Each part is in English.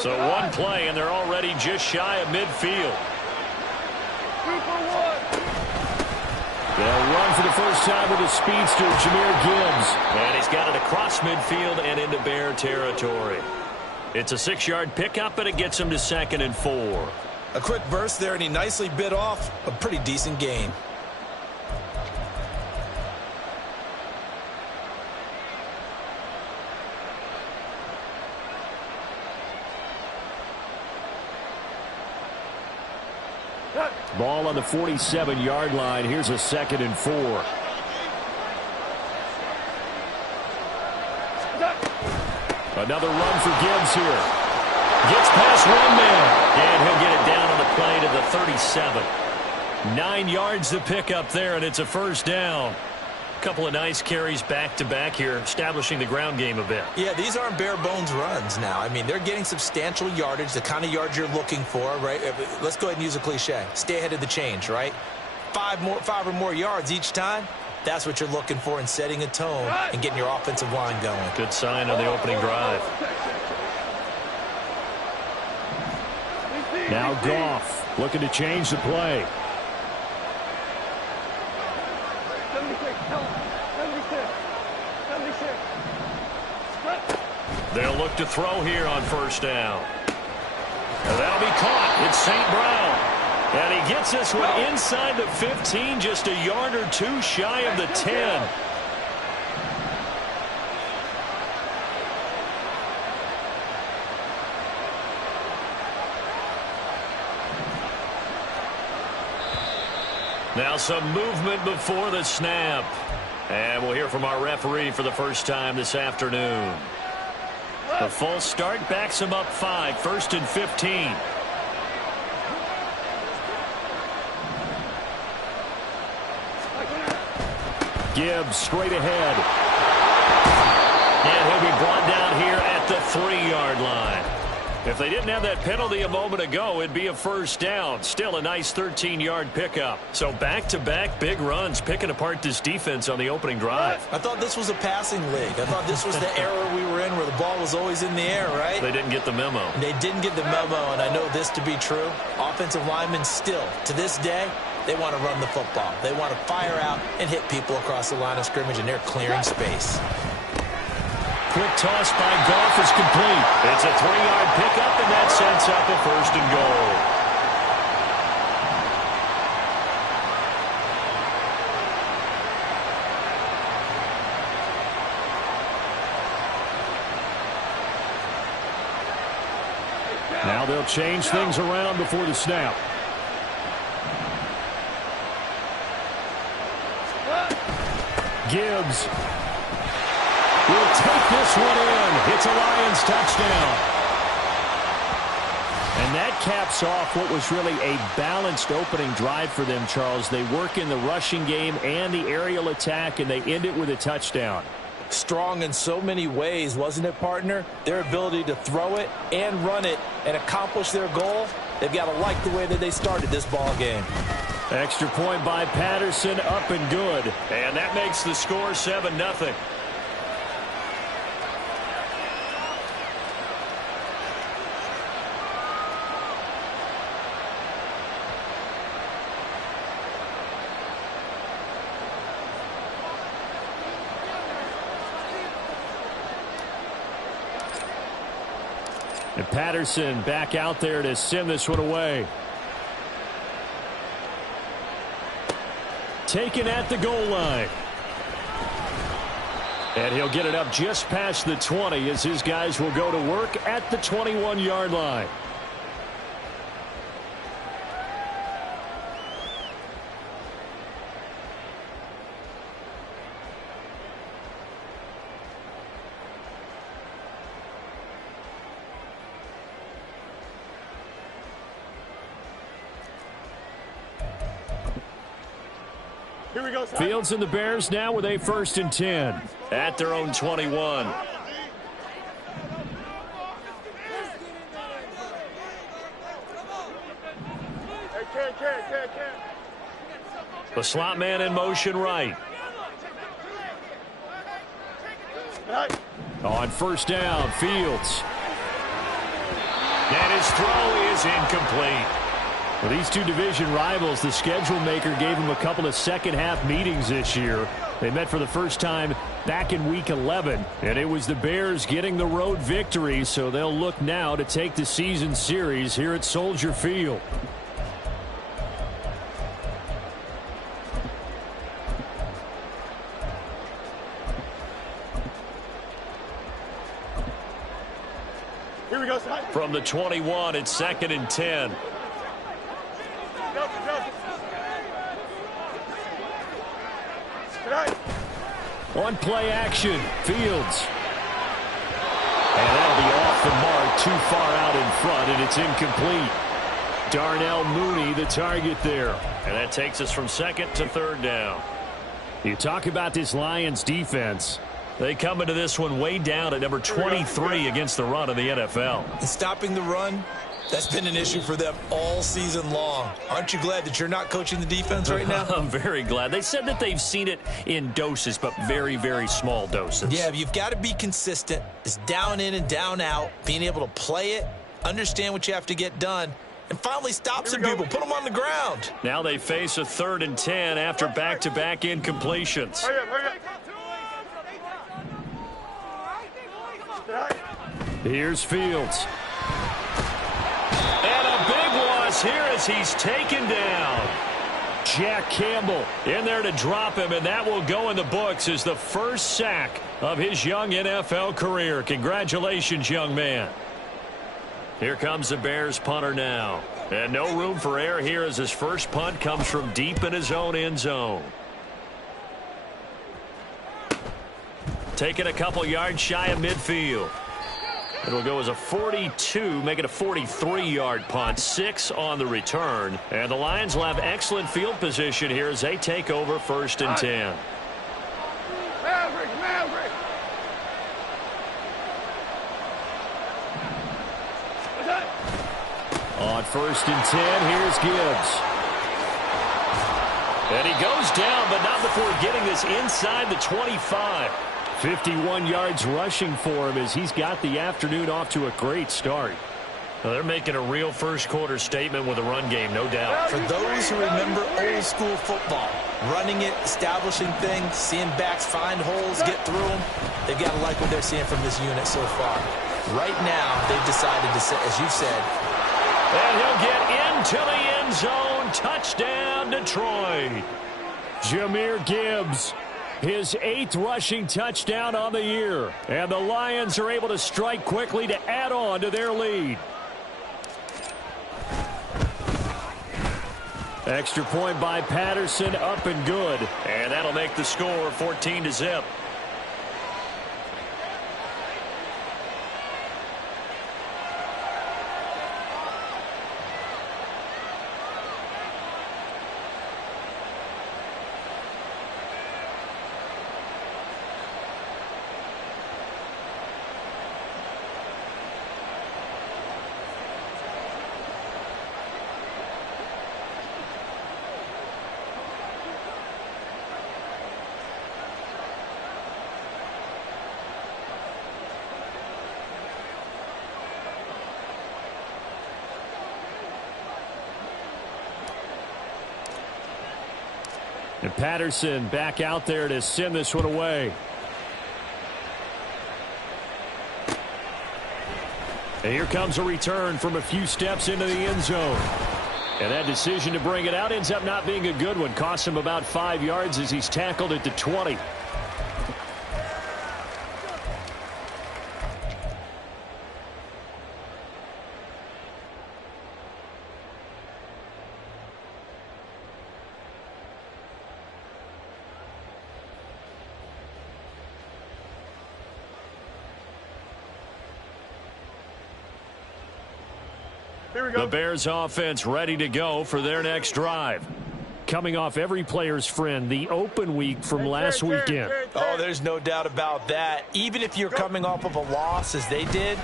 So one play, and they're already just shy of midfield. They'll run for the first time with the speedster, Jahmyr Gibbs. And he's got it across midfield and into Bear territory. It's a 6-yard pickup, and it gets him to 2nd and 4. A quick burst there, and he nicely bit off a pretty decent gain. Ball on the 47-yard line. Here's a 2nd and 4. Another run for Gibbs here. Gets past one man, and he'll get it down on the play to the 37. 9 yards to pick up there, and it's a first down. Couple of nice carries back-to-back here, establishing the ground game a bit. Yeah, these aren't bare-bones runs now. I mean, they're getting substantial yardage, the kind of yards you're looking for, right? Let's go ahead and use a cliche. Stay ahead of the change, right? 5 or more yards each time. That's what you're looking for in setting a tone and getting your offensive line going. Good sign on the opening drive. Now Goff looking to change the play. They'll look to throw here on first down. And that'll be caught. It's St. Brown. And he gets this one inside the 15, just a yard or two shy of the 10. Now some movement before the snap. And we'll hear from our referee for the first time this afternoon. The false start backs him up 5, 1st and 15. Gibbs straight ahead. And he'll be brought down here at the 3-yard line. If they didn't have that penalty a moment ago, it'd be a first down. Still a nice 13-yard pickup. So back-to-back big runs, picking apart this defense on the opening drive. I thought this was a passing league. I thought this was the era we were in where the ball was always in the air, right? They didn't get the memo. They didn't get the memo, and I know this to be true. Offensive linemen still, to this day, they want to run the football. They want to fire out and hit people across the line of scrimmage, and they're clearing space. Quick toss by Goff is complete. It's a 3-yard pickup, and that sets up a 1st and goal. Now they'll change things around before the snap. Gibbs will take this one in. It's a Lions touchdown. And that caps off what was really a balanced opening drive for them, Charles. They work in the rushing game and the aerial attack, and they end it with a touchdown. Strong in so many ways, wasn't it, partner? Their ability to throw it and run it and accomplish their goal, they've got to like the way that they started this ball game. Extra point by Patterson, up and good. And that makes the score 7-0. And Patterson back out there to send this one away. Taken at the goal line. And he'll get it up just past the 20 as his guys will go to work at the 21-yard line. Fields and the Bears now with a 1st and 10 at their own 21. The slot man in motion right. On first down, Fields. And his throw is incomplete. Well, these two division rivals, the schedule maker gave them a couple of second-half meetings this year. They met for the first time back in Week 11, and it was the Bears getting the road victory, so they'll look now to take the season series here at Soldier Field. Here we go, from the 21, it's 2nd and 10. On play action, Fields. And that'll be off the mark, too far out in front, and it's incomplete. Darnell Mooney, the target there. And that takes us from 2nd to 3rd down. You talk about this Lions defense. They come into this one way down at number 23 against the run of the NFL. And stopping the run, that's been an issue for them all season long. Aren't you glad that you're not coaching the defense right now? I'm very glad. They said that they've seen it in doses, but very, very small doses. Yeah, you've got to be consistent. It's down in and down out, being able to play it, understand what you have to get done, and finally stop some people, put them on the ground. Now they face a 3rd and 10 after back-to-back incompletions. Hurry up, hurry up. Here's Fields. And a big loss here as he's taken down. Jack Campbell in there to drop him, and that will go in the books as the first sack of his young NFL career. Congratulations, young man. Here comes the Bears punter now. And no room for error here as his first punt comes from deep in his own end zone. Taking a couple yards shy of midfield. It'll go as a 42, make it a 43-yard punt, 6 on the return. And the Lions will have excellent field position here as they take over 1st and 10. Maverick. On 1st and 10, here's Gibbs. And he goes down, but not before getting this inside the 25. 51 yards rushing for him as he's got the afternoon off to a great start. Well, they're making a real first-quarter statement with a run game, no doubt. For those who remember old-school football, running it, establishing things, seeing backs find holes, get through them, they've got to like what they're seeing from this unit so far. Right now, they've decided to, as you said. And he'll get into the end zone. Touchdown, Detroit. Jahmyr Gibbs. His 8th rushing touchdown on the year. And the Lions are able to strike quickly to add on to their lead. Extra point by Patterson, up and good. And that'll make the score 14-0. And Patterson back out there to send this one away. And here comes a return from a few steps into the end zone. And that decision to bring it out ends up not being a good one. Costs him about 5 yards as he's tackled at the 20. The Bears offense ready to go for their next drive. Coming off every player's friend, the open week from last weekend. Oh, there's no doubt about that. Even if you're coming off of a loss as they did,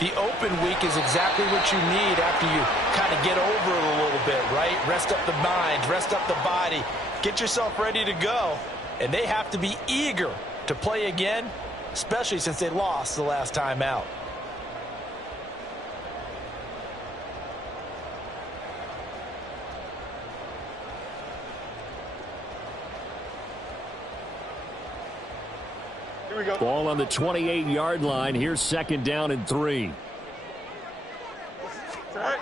the open week is exactly what you need after you kind of get over it a little bit, right? Rest up the mind, rest up the body, get yourself ready to go. And they have to be eager to play again, especially since they lost the last time out. we go. Ball on the 28-yard line. Here's second down and 3. All right.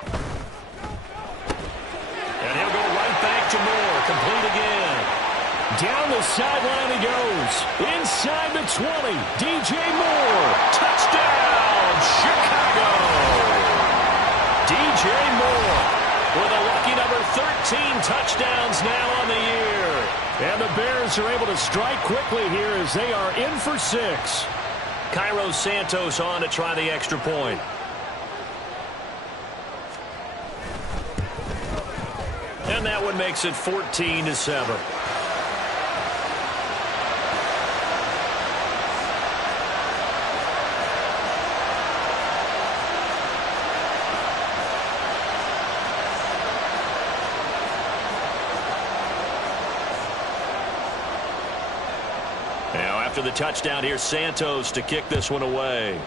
And he'll go right back to Moore. Complete again. Down the sideline he goes. Inside the 20. DJ Moore. Touchdown, Chicago. DJ Moore with a lucky number 13 touchdowns now on the year. And the Bears are able to strike quickly here as they are in for 6. Cairo Santos on to try the extra point. And that one makes it 14-7. Now after the touchdown, here's Santos to kick this one away.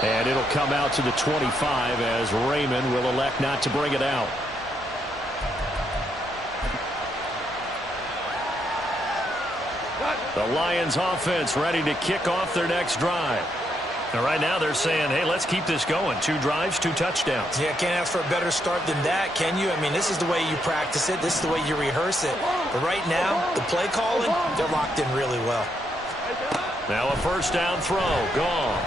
And it'll come out to the 25 as Raymond will elect not to bring it out. The Lions offense ready to kick off their next drive. And right now they're saying, hey, let's keep this going. 2 drives, 2 touchdowns. Yeah, can't ask for a better start than that, can you? I mean, this is the way you practice it. This is the way you rehearse it. But right now, the play calling, they're locked in really well. Now a first down throw. Gone.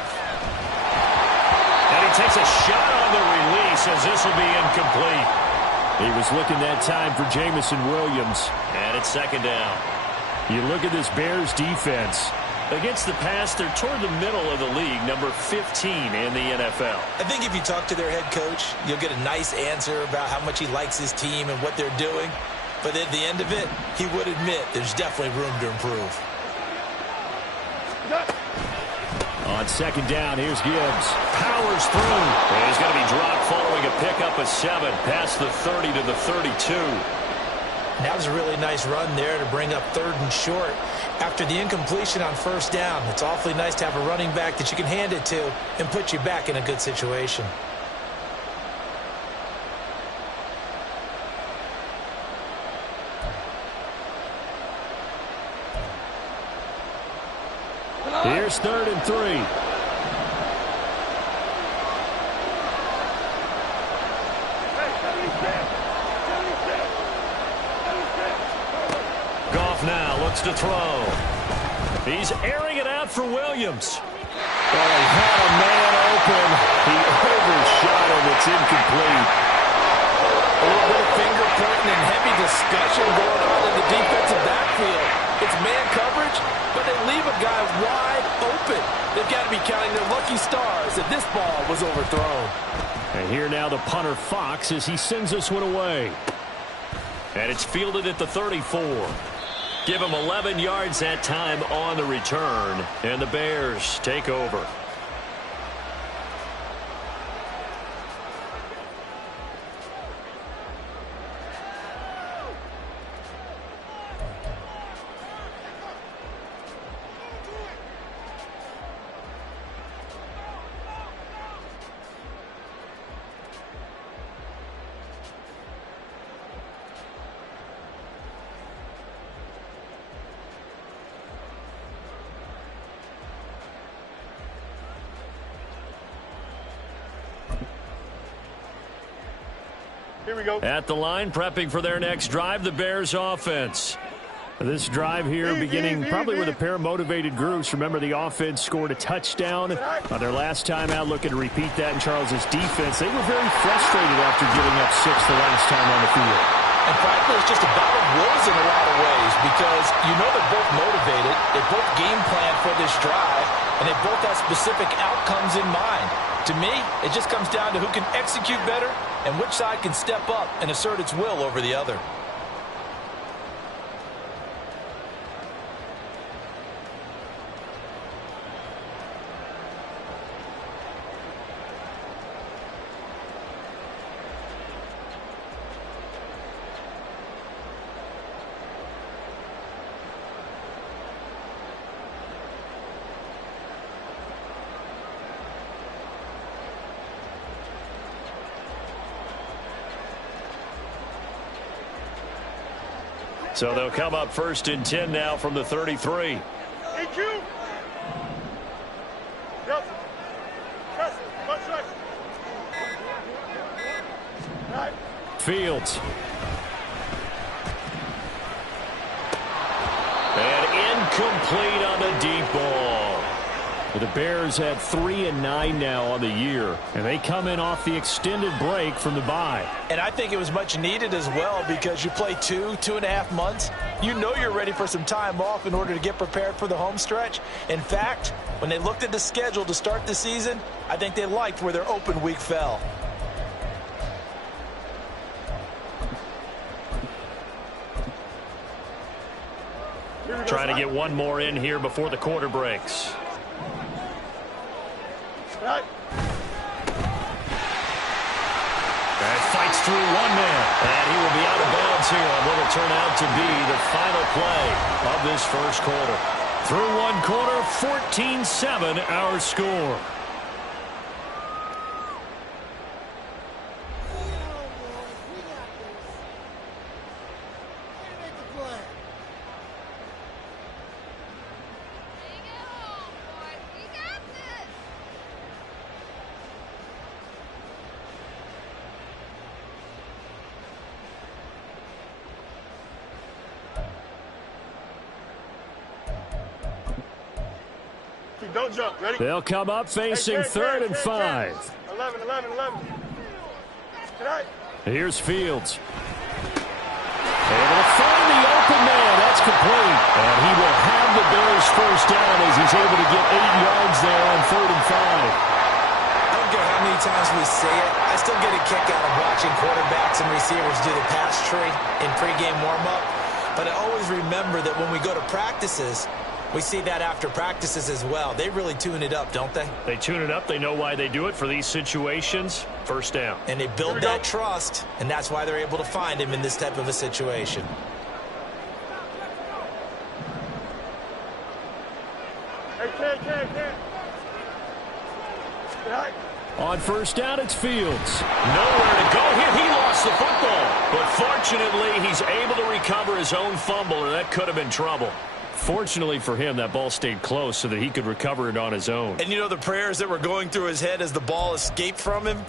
And he takes a shot on the release as this will be incomplete. He was looking that time for Jameson Williams. And it's second down. You look at this Bears defense. Against the pass, they're toward the middle of the league, number 15 in the NFL. I think if you talk to their head coach, you'll get a nice answer about how much he likes his team and what they're doing. But at the end of it, he would admit there's definitely room to improve. On second down, here's Gibbs. Powers through. And he's going to be dropped following a pickup of 7 past the 30 to the 32. That was a really nice run there to bring up 3rd and short. After the incompletion on first down, it's awfully nice to have a running back that you can hand it to and put you back in a good situation. Here's 3rd and 3. Goff now looks to throw. He's airing it out for Williams. Oh, he had a man open. He overshot him. It's incomplete. A little bit of finger pointing and heavy discussion going on in the defensive backfield. It's man coverage, but they leave a guy wide open. They've got to be counting their lucky stars that this ball was overthrown. And here now the punter Fox as he sends this one away. And it's fielded at the 34. Give him 11 yards that time on the return. And the Bears take over. Here we go. At the line, prepping for their next drive, the Bears offense. This drive here beginning probably with a pair of motivated groups. Remember, the offense scored a touchdown on their last time out. Looking to repeat that in Charles's defense. They were very frustrated after giving up 6 the last time on the field. And frankly, it's just a battle of wills in a lot of ways because you know they're both motivated. They both game plan for this drive, and they both have specific outcomes in mind. To me, it just comes down to who can execute better and which side can step up and assert its will over the other. So they'll come up 1st and 10 now from the 33. EQ. Yep. Right. Fields. And incomplete on the deep ball. The Bears at 3-9 now on the year, and they come in off the extended break from the bye. And I think it was much needed as well, because you play 2.5 months. You know you're ready for some time off in order to get prepared for the home stretch. In fact, when they looked at the schedule to start the season, I think they liked where their open week fell. Trying to get one more in here before the quarter breaks. Right. And fights through one man. And he will be out of bounds here on what will turn out to be the final play of this first quarter. Through one quarter, 14-7 our score. Don't jump. Ready? They'll come up facing 3rd and 5. 11. Right. Here's Fields. Able to find the open man. That's complete. And he will have the Bears first down as he's able to get 8 yards there on 3rd and 5. I don't care how many times we say it, I still get a kick out of watching quarterbacks and receivers do the pass tree in pregame warm-up. But I always remember that when we go to practices, we see that after practices as well. They really tune it up, don't they? They tune it up. They know why they do it for these situations. First down. And they build that trust, and that's why they're able to find him in this type of a situation. Hey. Right. On first down, it's Fields. Nowhere to go here. He lost the football. But fortunately, he's able to recover his own fumble, or that could have been trouble. Fortunately for him, that ball stayed close so that he could recover it on his own. And you know the prayers that were going through his head as the ball escaped from him?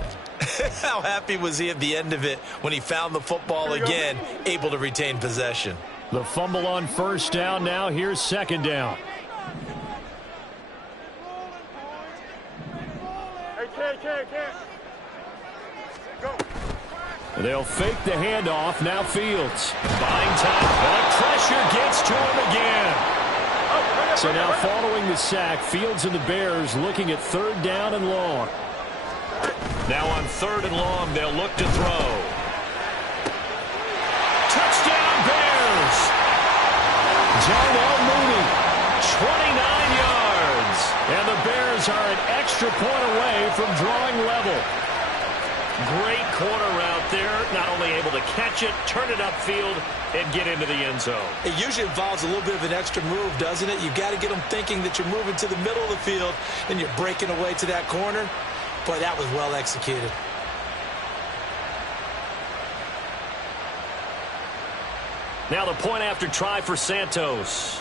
How happy was he at the end of it when he found the football again, able to retain possession? The fumble on first down. Now here's 2nd down. Go. They'll fake the handoff. Now Fields. Buying time. And pressure gets to him again. So now following the sack, Fields and the Bears looking at 3rd down and long. Now on 3rd and long, they'll look to throw. Touchdown Bears! Darnell Mooney, 29 yards. And the Bears are an extra point away from drawing level. Great corner route there. Not only able to catch it, turn it upfield, and get into the end zone. It usually involves a little bit of an extra move, doesn't it? You've got to get them thinking that you're moving to the middle of the field and you're breaking away to that corner. Boy, that was well executed. Now the point after try for Santos.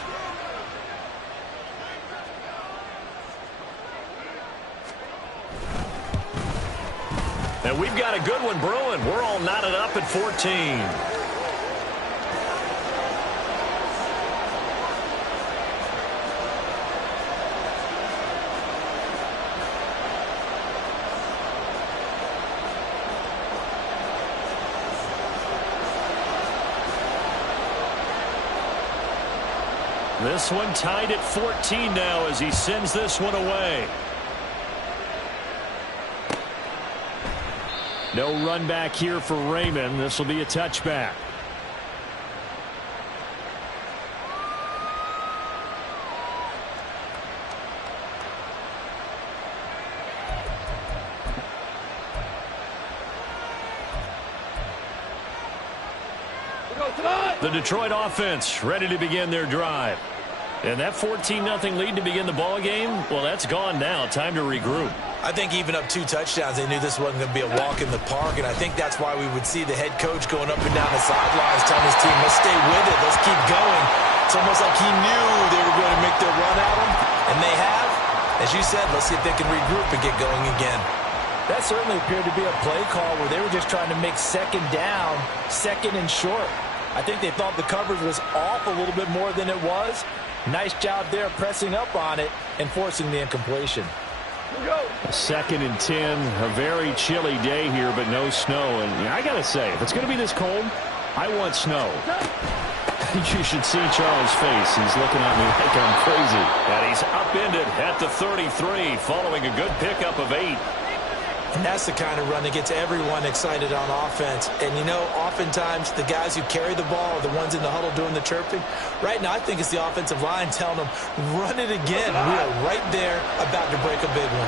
And we've got a good one brewing. We're all knotted up at 14. This one tied at 14 now as he sends this one away. No run back here for Raymond. This will be a touchback. The Detroit offense ready to begin their drive. And that 14-0 lead to begin the ball game, well, that's gone now. Time to regroup. I think even up 2 touchdowns, they knew this wasn't going to be a walk in the park, and I think that's why we would see the head coach going up and down the sidelines telling his team, let's stay with it, let's keep going. It's almost like he knew they were going to make their run at him, and they have. As you said, let's see if they can regroup and get going again. That certainly appeared to be a play call where they were just trying to make second down, second and short. I think they thought the coverage was off a little bit more than it was. Nice job there pressing up on it and forcing the incompletion. Second and 10, a very chilly day here, but no snow. And I got to say, if it's going to be this cold, I want snow. You should see Charles' face. He's looking at me like I'm crazy. And he's upended at the 33 following a good pickup of 8. And that's the kind of run that gets everyone excited on offense. And, you know, oftentimes the guys who carry the ball are the ones in the huddle doing the chirping. Right now, I think it's the offensive line telling them, run it again. We are right there about to break a big one.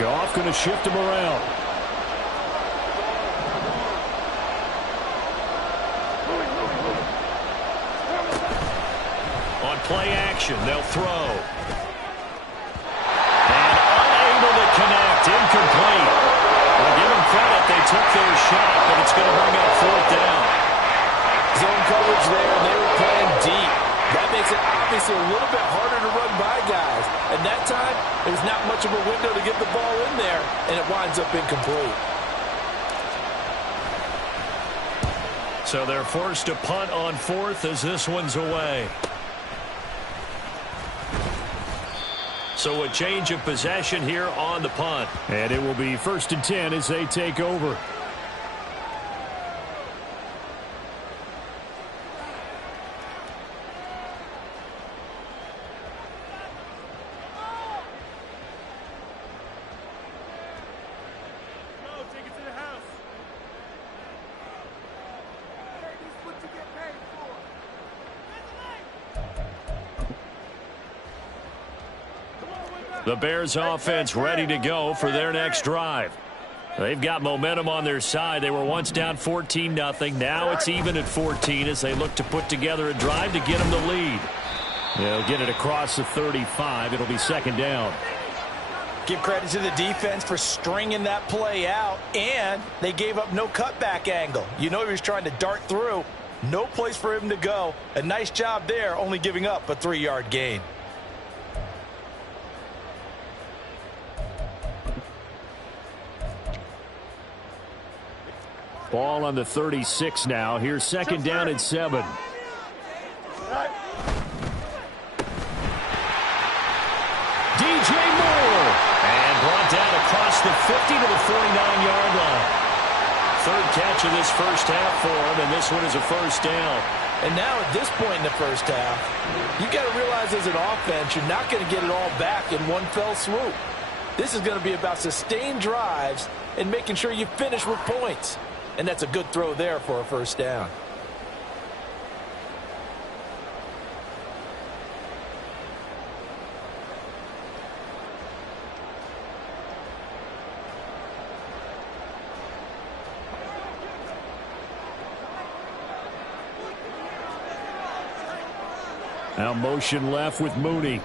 Goff going to shift him around. On play action, they'll throw. And unable to connect, incomplete. Well, give them credit, they took their shot, but it's going to bring up 4th down. Zone coverage there, and they were playing deep. That makes it obviously a little bit harder to run by guys. And that time, there's not much of a window to get the ball in there, and it winds up incomplete. So they're forced to punt on 4th as this one's away. So a change of possession here on the punt. And it will be 1st and 10 as they take over. The Bears offense ready to go for their next drive. They've got momentum on their side. They were once down 14-0. Now it's even at 14 as they look to put together a drive to get them the lead. They'll get it across the 35. It'll be 2nd down. Give credit to the defense for stringing that play out, and they gave up no cutback angle. You know he was trying to dart through. No place for him to go. A nice job there, only giving up a 3-yard gain. Ball on the 36 now. Here's 2nd down and 7. DJ Moore. And brought down across the 50 to the 49-yard line. 3rd catch of this first half for him, and this one is a 1st down. And now at this point in the first half, you got to realize as an offense, you're not going to get it all back in one fell swoop. This is going to be about sustained drives and making sure you finish with points. And that's a good throw there for a 1st down. Now motion left with Mooney.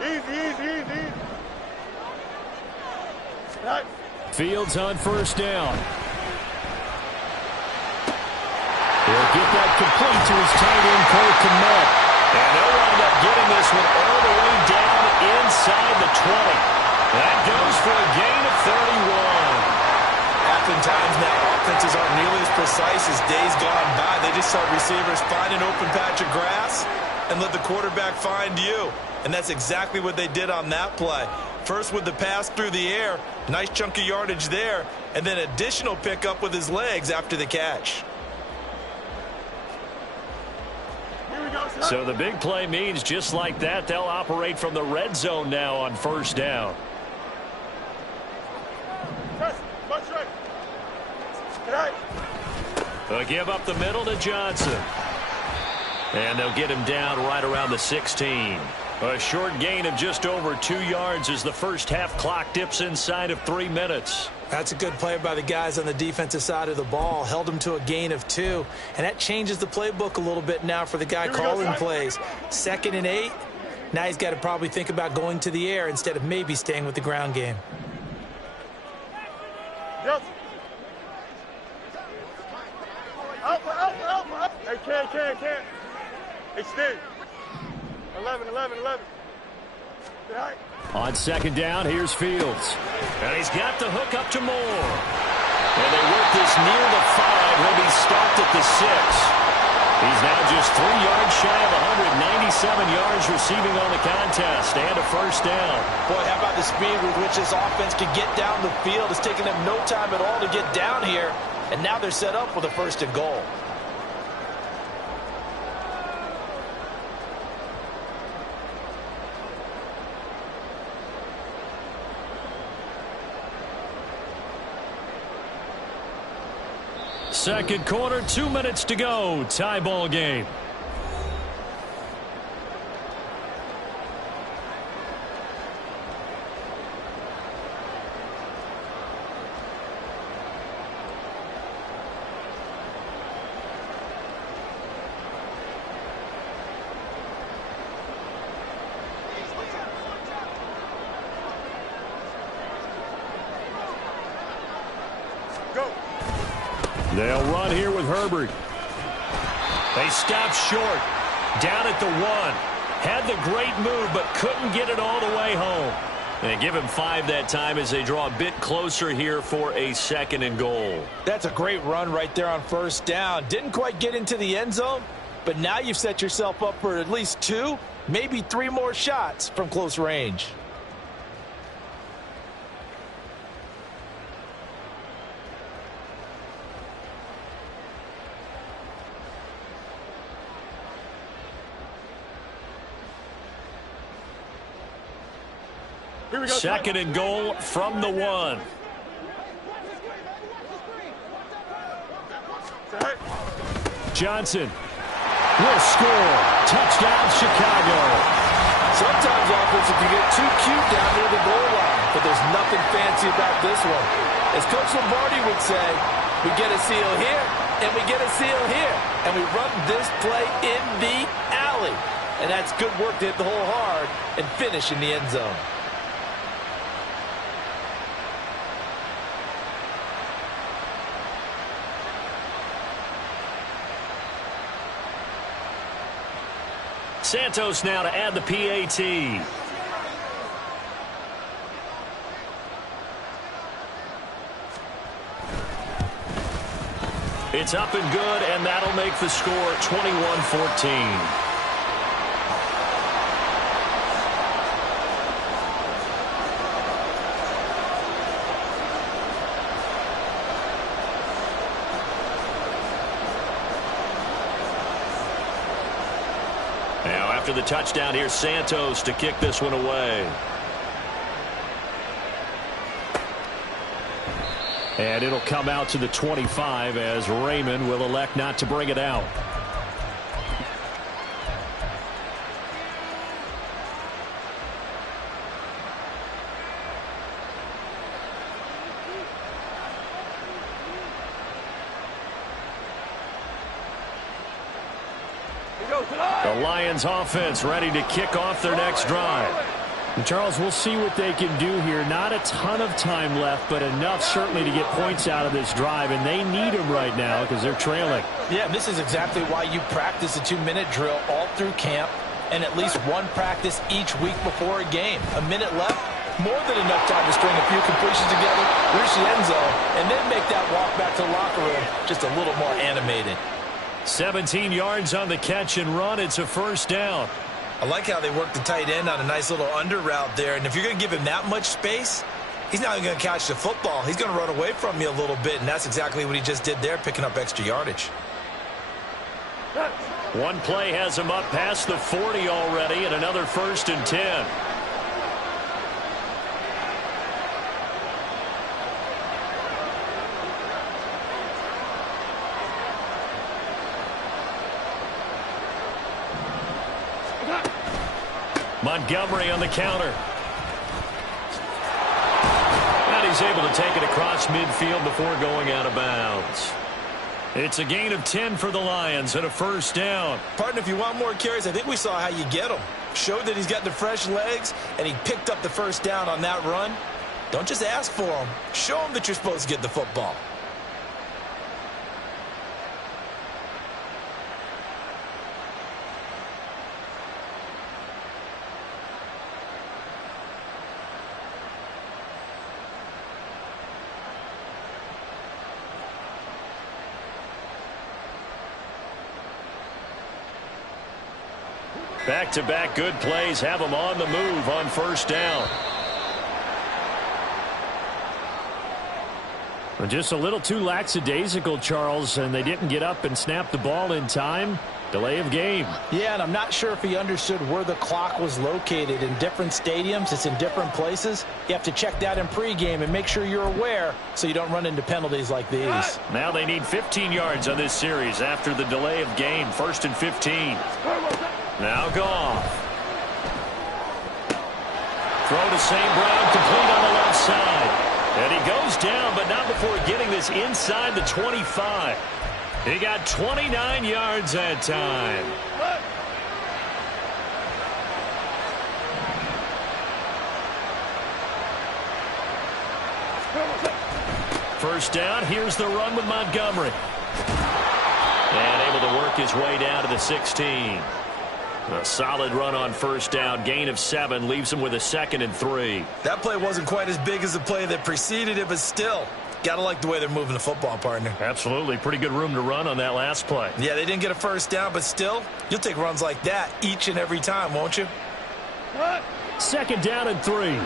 Easy. Right. Fields on 1st down. He'll get that complete to his tight end, Cole Kmet. And they'll wind up getting this one all the way down inside the 20. That goes for a gain of 31. Oftentimes now, offenses aren't nearly as precise as days gone by. They just saw receivers find an open patch of grass and let the quarterback find you. And that's exactly what they did on that play. First with the pass through the air, nice chunk of yardage there, and then additional pickup with his legs after the catch. So the big play means just like that, they'll operate from the red zone now on 1st down. They'll give up the middle to Johnson. And they'll get him down right around the 16. A short gain of just over 2 yards as the first half clock dips inside of 3 minutes. That's a good play by the guys on the defensive side of the ball. Held them to a gain of 2. And that changes the playbook a little bit now for the guy calling plays. 2nd and 8. Now he's got to probably think about going to the air instead of maybe staying with the ground game. Yes. Up. Hey, can't. Hey, Steve. 11. Right. On 2nd down, here's Fields. And he's got the hook up to Moore. And they work this near the 5. He'll be stopped at the 6. He's now just 3 yards shy of 197 yards receiving on the contest and a first down. Boy, how about the speed with which this offense can get down the field? It's taken them no time at all to get down here. And now they're set up with a 1st and goal. Second quarter, 2 minutes to go. Tie ball game. They'll run here with Herbert. They stop short. Down at the 1. Had the great move, but couldn't get it all the way home. They give him 5 that time as they draw a bit closer here for a 2nd and goal. That's a great run right there on 1st down. Didn't quite get into the end zone, but now you've set yourself up for at least 2, maybe 3 more shots from close range. Here we go. 2nd and goal from the 1. Johnson will score. Touchdown, Chicago. Sometimes offense can get too cute down near the goal line, but there's nothing fancy about this one. As Coach Lombardi would say, we get a seal here, and we get a seal here, and we run this play in the alley. And that's good work to hit the hole hard and finish in the end zone. Santos now to add the PAT. It's up and good, and that'll make the score 21-14. After the touchdown, here's Santos to kick this one away. And it'll come out to the 25 as Raymond will elect not to bring it out. The Lions offense ready to kick off their next drive. And Charles, we'll see what they can do here. Not a ton of time left, but enough certainly to get points out of this drive, and they need them right now because they're trailing. Yeah, and this is exactly why you practice a 2-minute drill all through camp and at least one practice each week before a game. A minute left, more than enough time to string a few completions together, reach the end zone, and then make that walk back to the locker room just a little more animated. 17 yards on the catch and run. It's a first down. I like how they work the tight end on a nice little under route there. And if you're going to give him that much space, he's not even going to catch the football. He's going to run away from you a little bit, and that's exactly what he just did there, picking up extra yardage. One play has him up past the 40 already, and another 1st and 10. Montgomery on the counter. And he's able to take it across midfield before going out of bounds. It's a gain of 10 for the Lions and a first down. Partner, if you want more carries, I think we saw how you get them. Showed that he's got the fresh legs, and he picked up the first down on that run. Don't just ask for him. Show him that you're supposed to get the football. Back-to-back good plays have them on the move on first down. Just a little too lackadaisical, Charles, and they didn't get up and snap the ball in time. Delay of game. Yeah, and I'm not sure if he understood where the clock was located. In different stadiums, it's in different places. You have to check that in pregame and make sure you're aware so you don't run into penalties like these. Now they need 15 yards on this series after the delay of game. 1st and 15. Now Goff. Throw to St. Brown, complete on the left side. And he goes down, but not before getting this inside the 25. He got 29 yards that time. First down, here's the run with Montgomery. And able to work his way down to the 16. A solid run on first down. Gain of 7 leaves him with a 2nd and 3. That play wasn't quite as big as the play that preceded it, but still, gotta like the way they're moving the football, partner. Absolutely. Pretty good room to run on that last play. Yeah, they didn't get a first down, but still, you'll take runs like that each and every time, won't you? 2nd down and 3.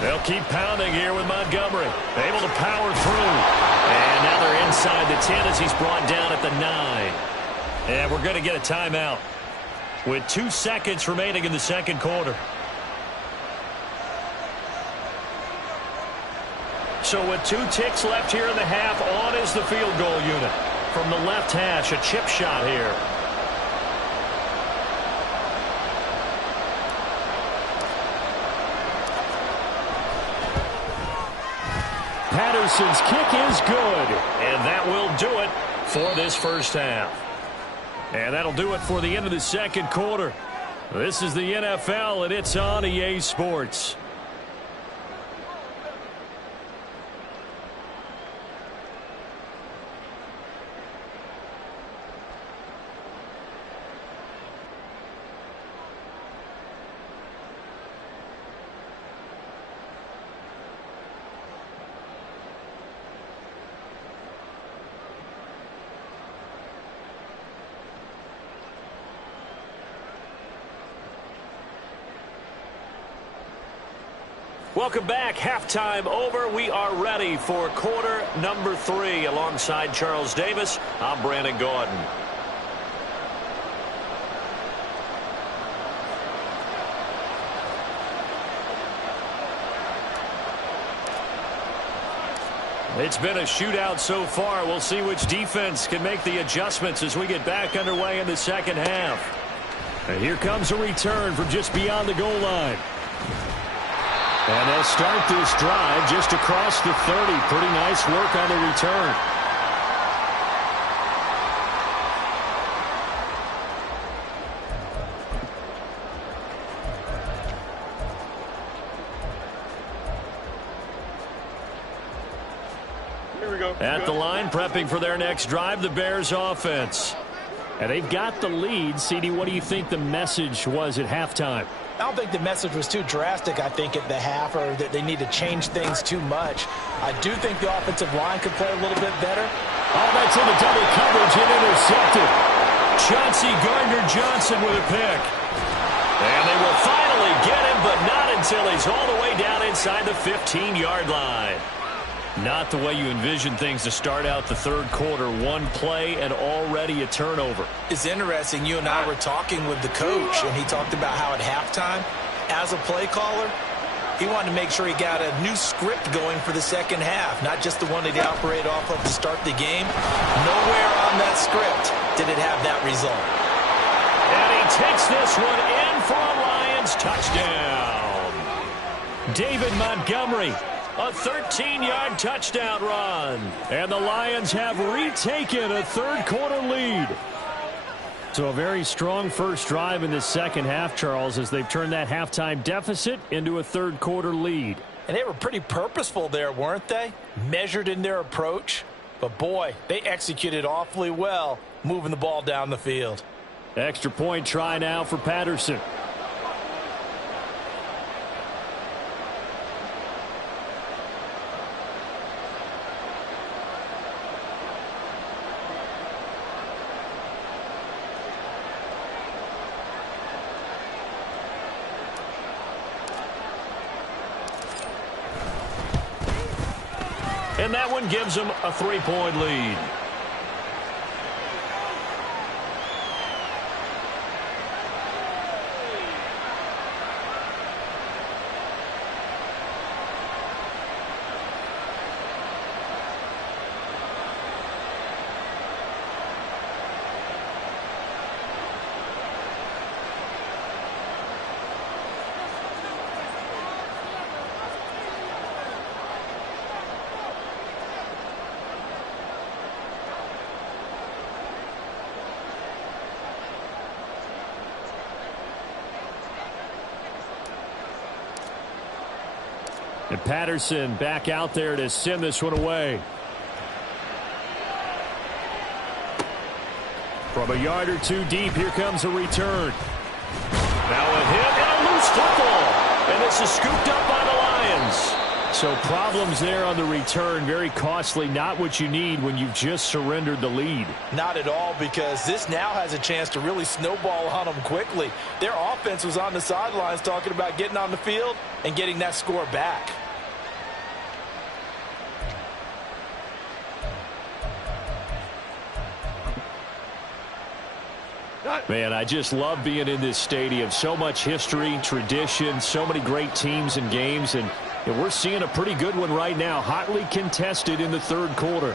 They'll keep pounding here with Montgomery. Able to power through. And now they're inside the 10 as he's brought down at the 9. And we're going to get a timeout with 2 seconds remaining in the second quarter. So with 2 ticks left here in the half, on is the field goal unit. From the left hash, a chip shot here. Patterson's kick is good. And that will do it for this first half. And that'll do it for the end of the second quarter. This is the NFL, and it's on EA Sports. Welcome back. Halftime over. We are ready for quarter number 3. Alongside Charles Davis, I'm Brandon Gaudin. It's been a shootout so far. We'll see which defense can make the adjustments as we get back underway in the second half. And here comes a return from just beyond the goal line. And they'll start this drive just across the 30. Pretty nice work on the return. Here we go. At the line, prepping for their next drive, the Bears offense. And they've got the lead. CD, what do you think the message was at halftime? I don't think the message was too drastic, I think, at the half, or that they need to change things too much. I do think the offensive line could play a little bit better. Oh, that's into double coverage and intercepted. Chauncey Gardner-Johnson with a pick. And they will finally get him, but not until he's all the way down inside the 15-yard line. Not the way you envision things to start out the third quarter. One play and already a turnover. It's interesting. You and I were talking with the coach, and he talked about how at halftime, as a play caller, He wanted to make sure he got a new script going for the second half, not just the one that he operated off of to start the game. Nowhere on that script did it have that result. And he takes this one in for a Lions touchdown. David Montgomery, a 13-yard touchdown run. And the Lions have retaken a third-quarter lead. So a very strong first drive in the second half, Charles, as they've turned that halftime deficit into a third-quarter lead. And they were pretty purposeful there, weren't they? Measured in their approach. But, boy, they executed awfully well moving the ball down the field. Extra point try now for Patterson. And that one gives them a 3-point lead. And Patterson back out there to send this one away. From a yard or two deep, here comes a return. Now a hit and a loose football. And this is scooped up by the Lions. So problems there on the return. Very costly. Not what you need when you've just surrendered the lead. Not at all, because this now has a chance to really snowball on them quickly. Their offense was on the sidelines talking about getting on the field and getting that score back. Man, I just love being in this stadium. So much history, tradition, so many great teams and games, and we're seeing a pretty good one right now. Hotly contested in the third quarter.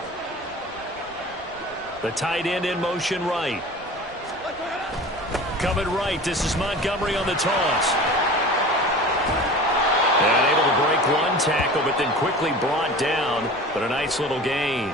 The tight end in motion right. Coming right, this is Montgomery on the toss. And able to break one tackle, but then quickly brought down, but a nice little gain.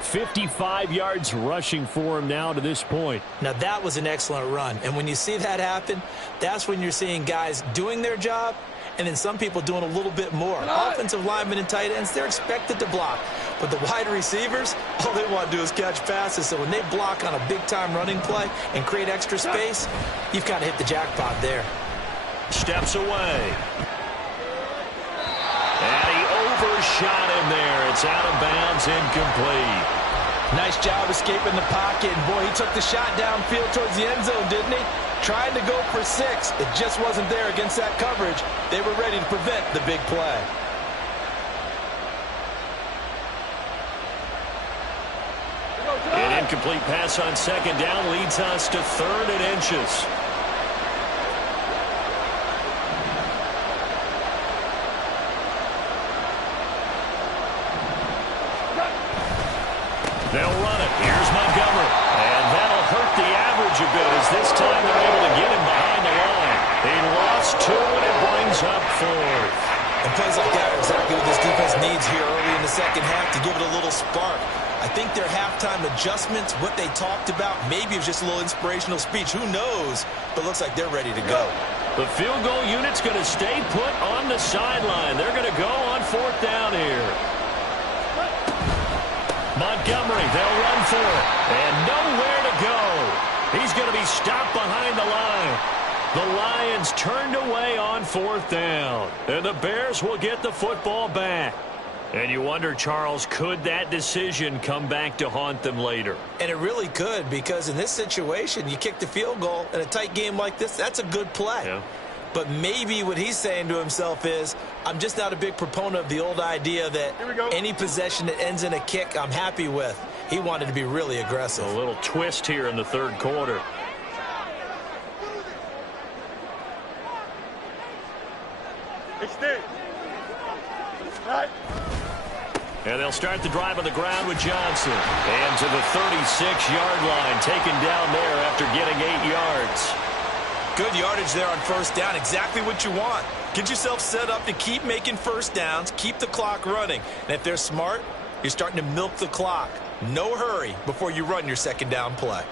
55 yards rushing for him now to this point. Now, that was an excellent run. And when you see that happen, that's when you're seeing guys doing their job and then some people doing a little bit more. Offensive linemen and tight ends, they're expected to block. But the wide receivers, all they want to do is catch passes. So when they block on a big-time running play and create extra space, you've got to hit the jackpot there. Steps away. And he overshot him there. It's out of bounds, incomplete. Nice job escaping the pocket. And, boy, he took the shot downfield towards the end zone, didn't he? Trying to go for 6. It just wasn't there against that coverage. They were ready to prevent the big play. An incomplete pass on second down leads us to 3rd and inches. They'll run it. Here's Montgomery. And that'll hurt the average a bit as this time they're able to get him behind the line. He lost 2 and it brings up 4th. And plays like that are exactly what this defense needs here early in the second half to give it a little spark. I think their halftime adjustments, what they talked about, maybe it was just a little inspirational speech. Who knows? But looks like they're ready to go. The field goal unit's going to stay put on the sideline. They're going to go on 4th down here. Montgomery, they'll run for it. And nowhere to go. He's going to be stopped behind the line. The Lions turned away on 4th down. And the Bears will get the football back. And you wonder, Charles, could that decision come back to haunt them later? And it really could, because in this situation, you kick the field goal in a tight game like this, that's a good play. Yeah. But maybe what he's saying to himself is, I'm just not a big proponent of the old idea that any possession that ends in a kick I'm happy with. He wanted to be really aggressive. A little twist here in the third quarter. Extend. Right. And they'll start the drive on the ground with Johnson. And to the 36-yard line, taken down there after getting 8 yards. Good yardage there on first down. Exactly what you want. Get yourself set up to keep making first downs, keep the clock running. And if they're smart, you're starting to milk the clock. No hurry before you run your second down play.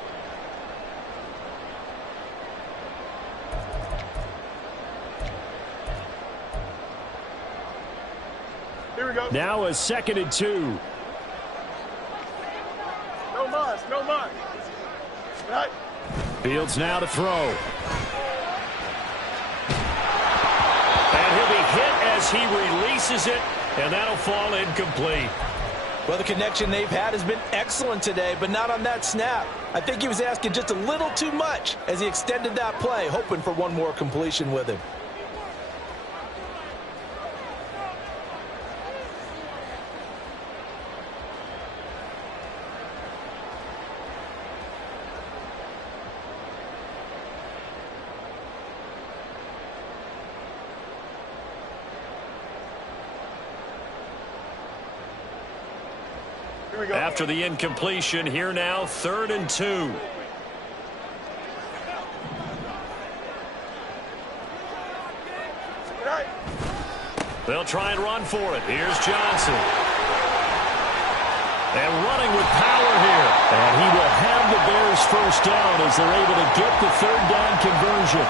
Here we go. Now a 2nd and 2. No mas, no mas. Right. Fields now to throw. And he'll be hit as he releases it, and that'll fall incomplete. Well, the connection they've had has been excellent today, but not on that snap. I think he was asking just a little too much as he extended that play, hoping for one more completion with him. After the incompletion, here now, 3rd and 2. Right. They'll try and run for it. Here's Johnson. And running with power here. And he will have the Bears first down as they're able to get the 3rd down conversion.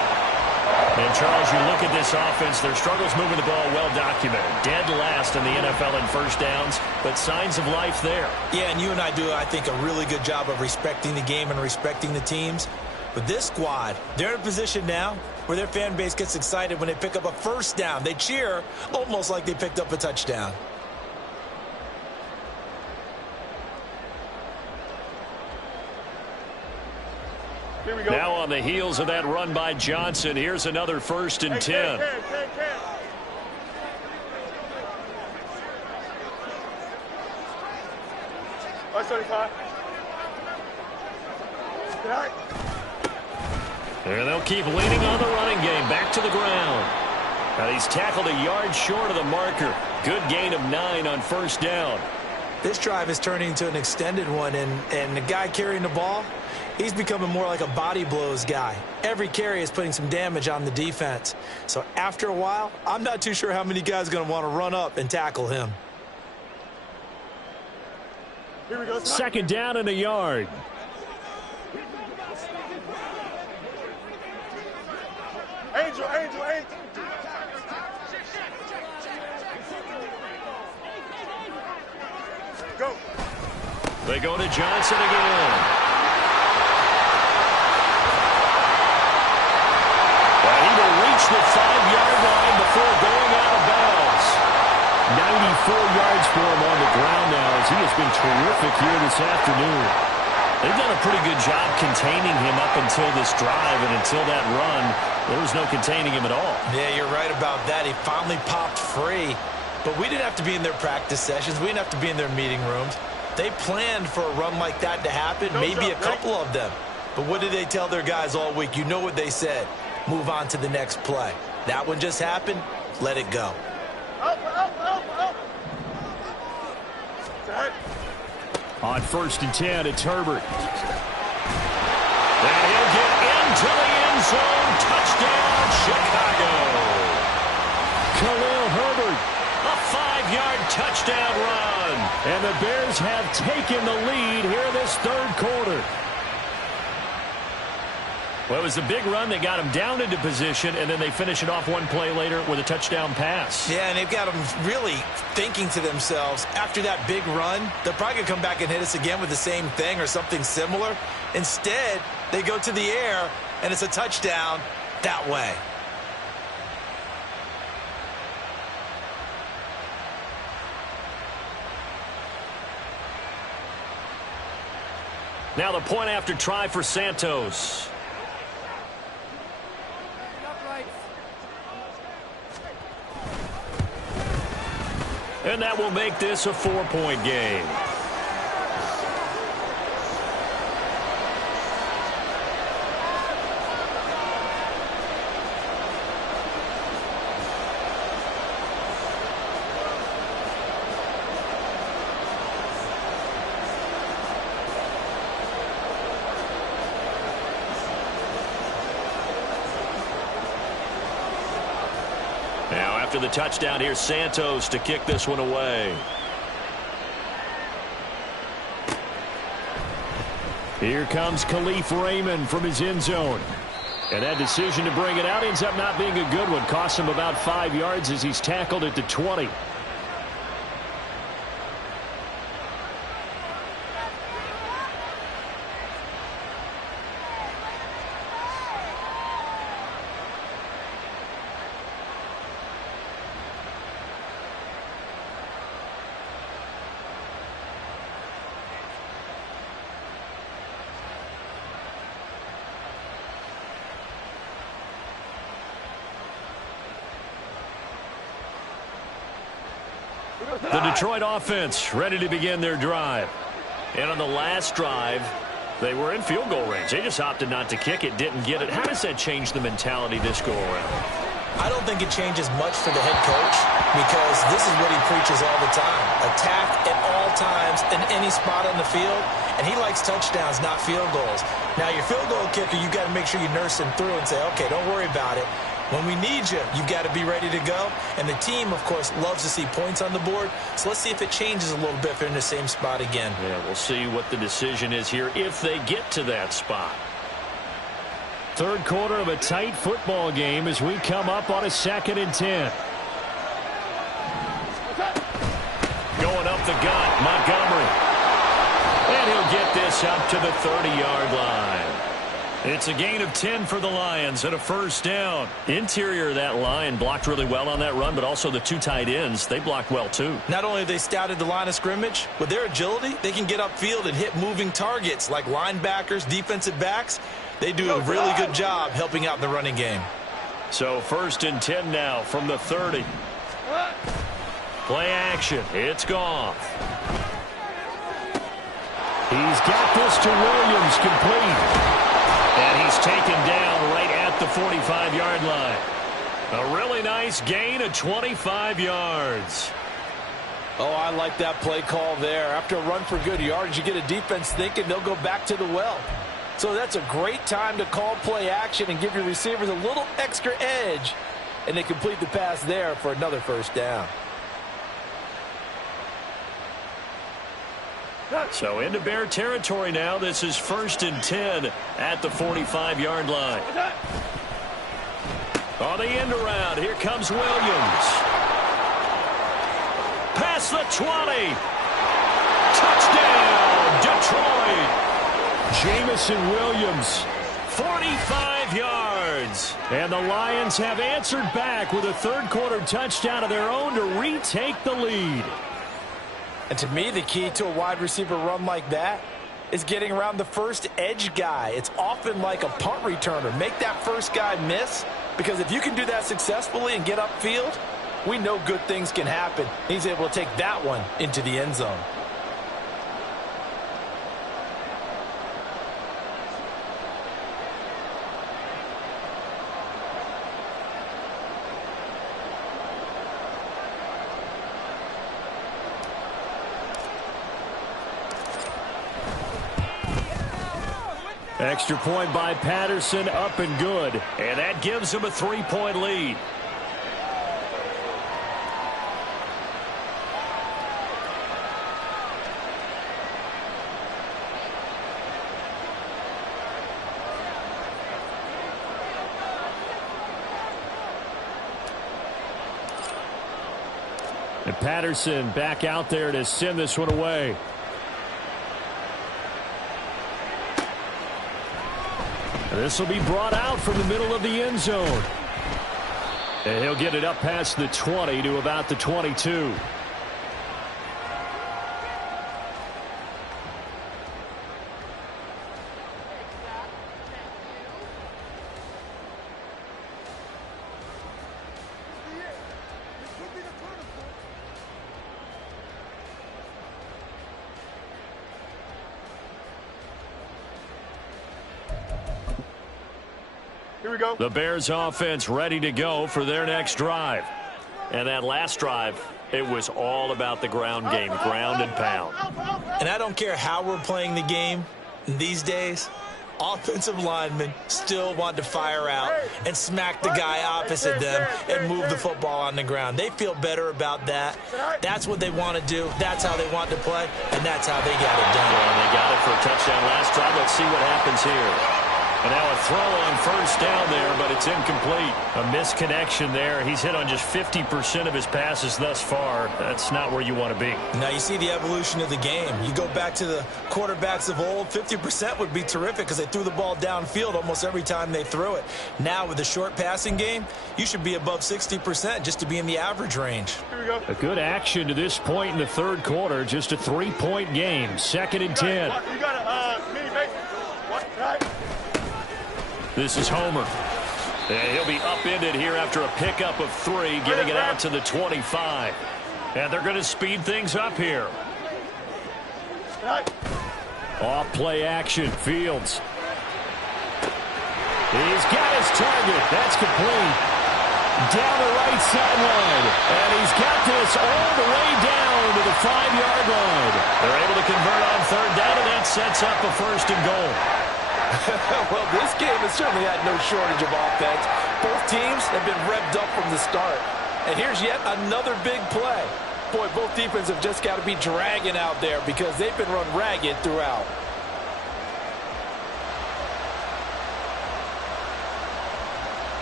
And, Charles, you look at this offense, their struggles moving the ball well documented. Dead last in the NFL in first downs, but signs of life there. Yeah, and you and I do, I think, a really good job of respecting the game and respecting the teams. But this squad, they're in a position now where their fan base gets excited when they pick up a first down. They cheer almost like they picked up a touchdown. Here we go. Now on the heels of that run by Johnson, here's another 1st and 10. Can. 175. Right. And they'll keep leaning on the running game. Back to the ground. Now he's tackled a yard short of the marker. Good gain of 9 on first down. This drive is turning into an extended one, and the guy carrying the ball, he's becoming more like a body blows guy. Every carry is putting some damage on the defense. So after a while, I'm not too sure how many guys are going to want to run up and tackle him. Here we go. 2nd down and a yard. Angel. Go. They go to Johnson again. Well, he will reach the 5-yard line before going out of bounds. 94 yards for him on the ground now as he has been terrific here this afternoon. They've done a pretty good job containing him up until this drive, and until that run, there was no containing him at all. Yeah, you're right about that. He finally popped free. But we didn't have to be in their practice sessions. We didn't have to be in their meeting rooms. They planned for a run like that to happen, maybe a couple of them. But what did they tell their guys all week? You know what they said. Move on to the next play. That one just happened. Let it go. Up. Right. On 1st and 10, it's Herbert. And he'll get into the end zone. Touchdown, Chicago. Khalil Herbert. A 5-yard touchdown run. And the Bears have taken the lead here in this 3rd quarter. Well, it was a big run that got them down into position, and then they finish it off one play later with a touchdown pass. Yeah, and they've got them really thinking to themselves, after that big run, they're probably going to come back and hit us again with the same thing or something similar. Instead, they go to the air, and it's a touchdown that way. Now the point after try for Santos. And that will make this a 4-point game. After the touchdown, here's Santos to kick this one away. Here comes Khalif Raymond from his end zone. And that decision to bring it out ends up not being a good one. Costs him about 5 yards as he's tackled at the 20. The Detroit offense ready to begin their drive. And on the last drive, they were in field goal range. They just opted not to kick it, didn't get it. How does that change the mentality this go around? I don't think it changes much for the head coach because this is what he preaches all the time. Attack at all times in any spot on the field, and he likes touchdowns, not field goals. Now, your field goal kicker, you got to make sure you nurse him through and say, okay, don't worry about it. When we need you, you've got to be ready to go. And the team, of course, loves to see points on the board. So let's see if it changes a little bit if they're in the same spot again. Yeah, we'll see what the decision is here if they get to that spot. Third quarter of a tight football game as we come up on a 2nd and 10. Going up the gut, Montgomery. And he'll get this up to the 30-yard line. It's a gain of 10 for the Lions and a first down. Interior of that line blocked really well on that run, but also the 2 tight ends, they blocked well too. Not only have they scouted the line of scrimmage, with their agility, they can get upfield and hit moving targets like linebackers, defensive backs. They do a really good job helping out in the running game. So 1st and 10 now from the 30. Play action. It's Goff. He's got this to Williams, complete. And he's taken down right at the 45-yard line. A really nice gain of 25 yards. Oh, I like that play call there. After a run for good yards, you get a defense thinking they'll go back to the well. So that's a great time to call play action and give your receivers a little extra edge. And they complete the pass there for another first down. So into Bear territory now. This is 1st and 10 at the 45-yard line. On the end around, here comes Williams. Past the 20. Touchdown, Detroit. Jamison Williams, 45 yards. And the Lions have answered back with a third-quarter touchdown of their own to retake the lead. And to me, the key to a wide receiver run like that is getting around the first edge guy. It's often like a punt returner. Make that first guy miss, because if you can do that successfully and get upfield, we know good things can happen. He's able to take that one into the end zone. Extra point by Patterson, up and good. And that gives him a 3-point lead. And Patterson back out there to send this one away. This will be brought out from the middle of the end zone. And he'll get it up past the 20 to about the 22. Here we go. The Bears offense ready to go for their next drive. And that last drive, it was all about the ground game, ground and pound. And I don't care how we're playing the game these days, offensive linemen still want to fire out and smack the guy opposite them and move the football on the ground. They feel better about that. That's what they want to do. That's how they want to play, and that's how they got it done. Well, they got it for a touchdown last drive. Let's see what happens here. And now a throw on first down there, but it's incomplete. A misconnection there. He's hit on just 50% of his passes thus far. That's not where you want to be. Now you see the evolution of the game. You go back to the quarterbacks of old, 50% would be terrific because they threw the ball downfield almost every time they threw it. Now with the short passing game, you should be above 60% just to be in the average range. Here we go. A good action to this point in the third quarter. Just a 3-point game. 2nd and 10. You got a mini base. What? Right. This is Homer. And he'll be upended here after a pickup of 3, getting it out to the 25. And they're going to speed things up here. Right. Off play action. Fields. He's got his target. That's complete. Down the right sideline. And he's got this all the way down to the 5-yard line. They're able to convert on third down, and that sets up a 1st and goal. Well, this game has certainly had no shortage of offense. Both teams have been revved up from the start. And here's yet another big play. Boy, both defenses have just got to be dragging out there because they've been run ragged throughout.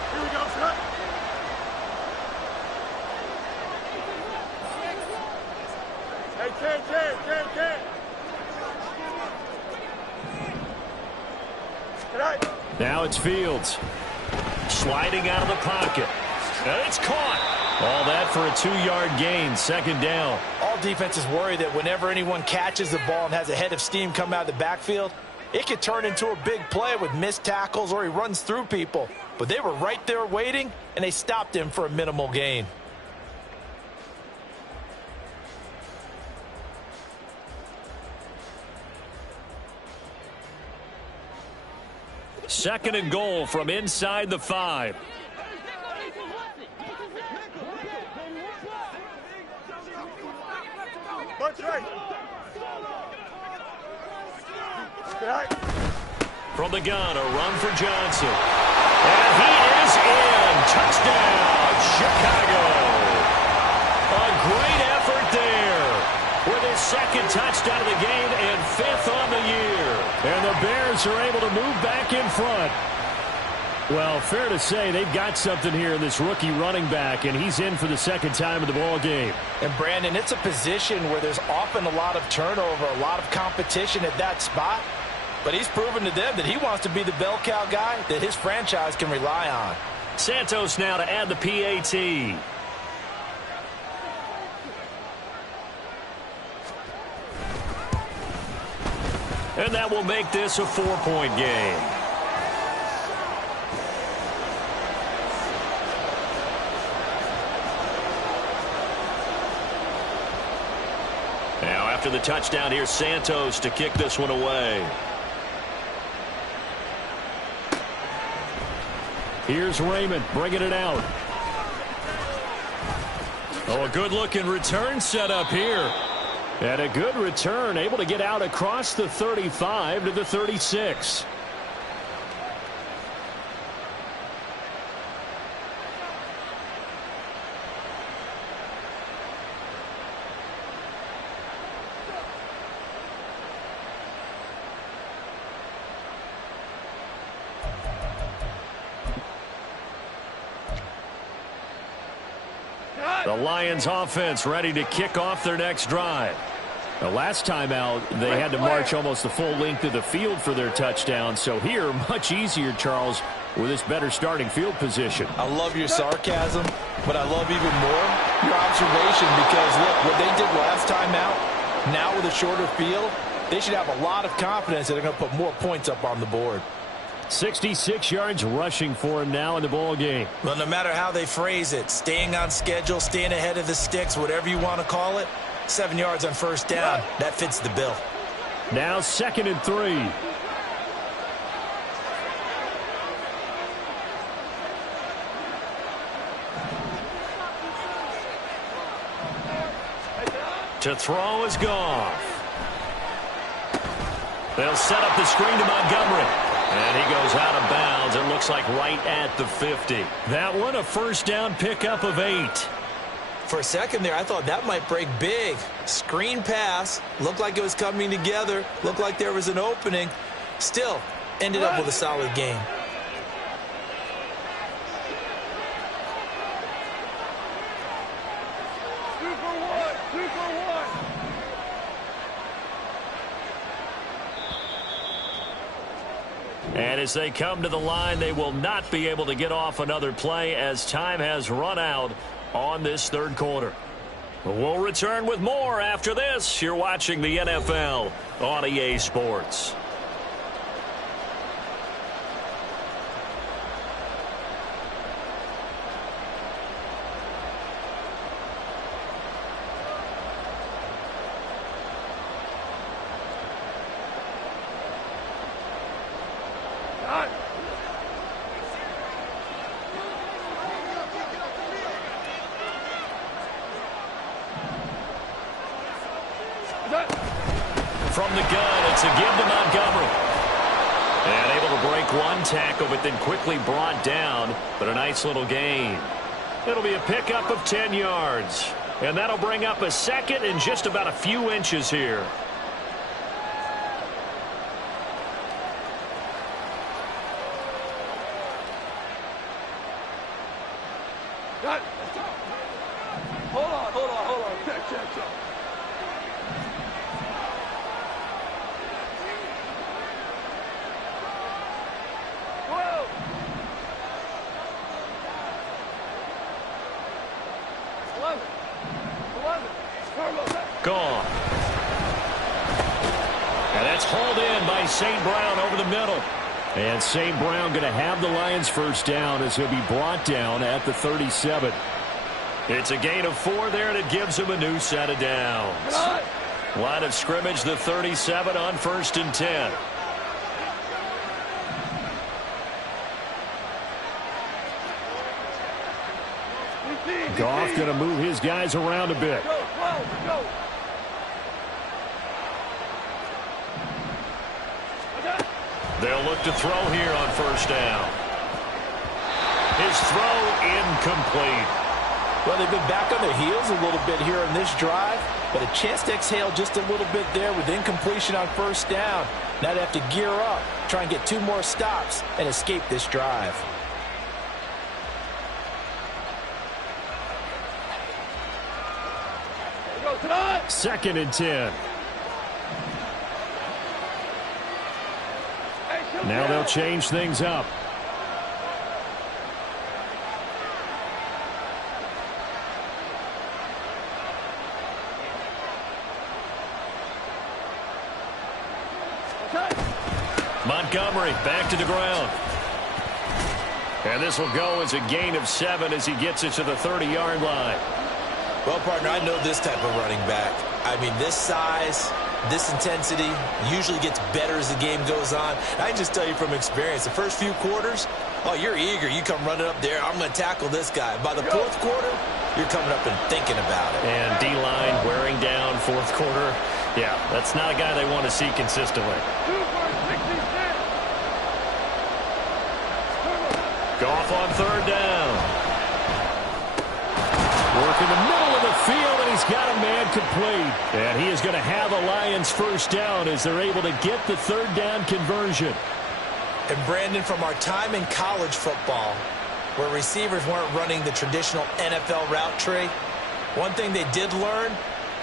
Here we go, son. Hey, Ken. Right. Now it's Fields. Sliding out of the pocket. And it's caught. All that for a 2-yard gain, 2nd down. All defenses worry that whenever anyone catches the ball and has a head of steam come out of the backfield, it could turn into a big play with missed tackles or he runs through people. But they were right there waiting, and they stopped him for a minimal gain. Second and goal from inside the 5. Bunch right. Right. From the gun, a run for Johnson. And he is in. Touchdown, Chicago. A great effort there with his 2nd touchdown of the game and 5th on the year. And the Bears are able to move back in front. Well, fair to say they've got something here in this rookie running back, and he's in for the 2nd time of the ball game. And, Brandon, it's a position where there's often a lot of turnover, a lot of competition at that spot. But he's proven to them that he wants to be the bell cow guy that his franchise can rely on. Santos now to add the PAT. And that will make this a 4-point game. Now after the touchdown, here's Santos to kick this one away. Here's Raymond bringing it out. Oh, a good-looking return set up here. And a good return, able to get out across the 35 to the 36. The Lions offense ready to kick off their next drive. The last time out, they had to march almost the full length of the field for their touchdown. So here, much easier, Charles, with this better starting field position. I love your sarcasm, but I love even more your observation because, look, what they did last time out, now with a shorter field, they should have a lot of confidence that they're going to put more points up on the board. 66 yards rushing for him now in the ball game. Well, no matter how they phrase it, staying on schedule, staying ahead of the sticks, whatever you want to call it, 7 yards on first down, that fits the bill. Now 2nd and 3. To throw is Goff. They'll set up the screen to Montgomery. And he goes out of bounds. It looks like right at the 50. That one, a first down pickup of 8. For a second there, I thought that might break big. Screen pass. Looked like it was coming together. Looked like there was an opening. Still, ended up with a solid game. And as they come to the line, they will not be able to get off another play as time has run out on this third quarter. We'll return with more after this. You're watching the NFL on EA Sports. From the gun, it's a give to Montgomery. And able to break one tackle, but then quickly brought down. But a nice little gain. It'll be a pickup of 10 yards. And that'll bring up a second and just about a few inches here. Hold on. Check. Gone. And that's hauled in by St. Brown over the middle. And St. Brown going to have the Lions first down as he'll be brought down at the 37. It's a gain of 4 there, and it gives him a new set of downs. Line of scrimmage, the 37 on 1st and 10. Goff going to move his guys around a bit. Go. They'll look to throw here on first down. His throw incomplete. Well, they've been back on their heels a little bit here in this drive, but a chance to exhale just a little bit there with incompletion on first down. Now they have to gear up, try and get 2 more stops, and escape this drive. Second and 10. Now they'll change things up. Montgomery back to the ground. And this will go as a gain of 7 as he gets it to the 30-yard line. Well, partner, I know this type of running back. I mean, this size, this intensity usually gets better as the game goes on. I can just tell you from experience, the first few quarters, oh, you're eager. You come running up there, I'm going to tackle this guy. By the 4th quarter, you're coming up and thinking about it. And D-line wearing down 4th quarter. Yeah, that's not a guy they want to see consistently. Goff on 3rd down. Work in the middle of the field, and he's got a man complete. And he is going to have a Lions first down as they're able to get the 3rd down conversion. And Brandon, from our time in college football, where receivers weren't running the traditional NFL route tree, one thing they did learn,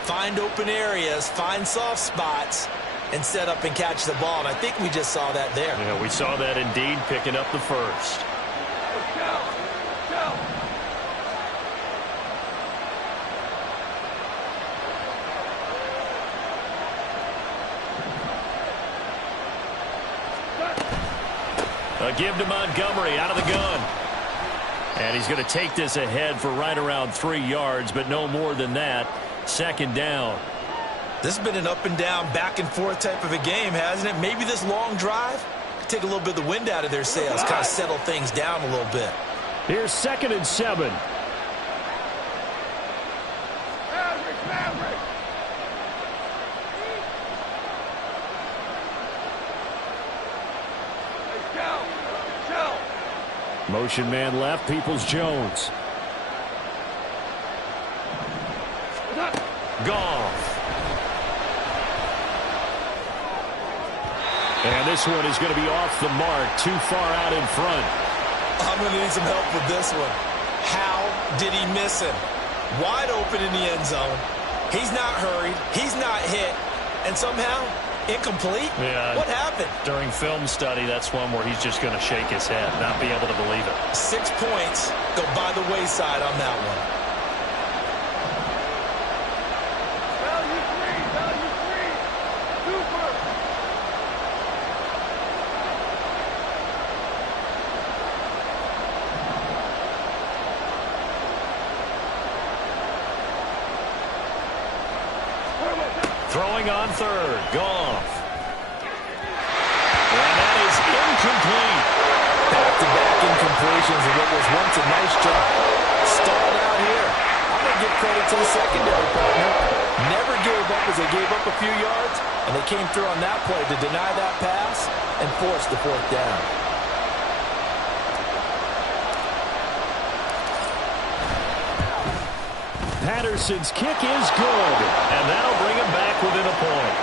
find open areas, find soft spots, and set up and catch the ball. And I think we just saw that there. Yeah, we saw that indeed, picking up the first. A give to Montgomery out of the gun. And he's going to take this ahead for right around 3 yards, but no more than that. 2nd down. This has been an up and down, back and forth type of a game, hasn't it? Maybe this long drive could take a little bit of the wind out of their sails, kind of settle things down a little bit. Here's 2nd and 7. Motion man left, Peoples-Jones. Goff. And this one is going to be off the mark, too far out in front. I'm going to need some help with this one. How did he miss him? Wide open in the end zone. He's not hurried. He's not hit. And somehow, incomplete? Yeah. What happened? During film study, that's one where he's just going to shake his head, not be able to believe it. 6 points go by the wayside on that one. Value three. Super. Throwing on third, Goff. And that is incomplete. Back-to-back incompletions of what was once a nice drive. Stalled out here. I'm going to give credit to the secondary partner. Never gave up as they gave up a few yards, and they came through on that play to deny that pass and force the fourth down. Patterson's kick is good. And that'll bring him back within a point.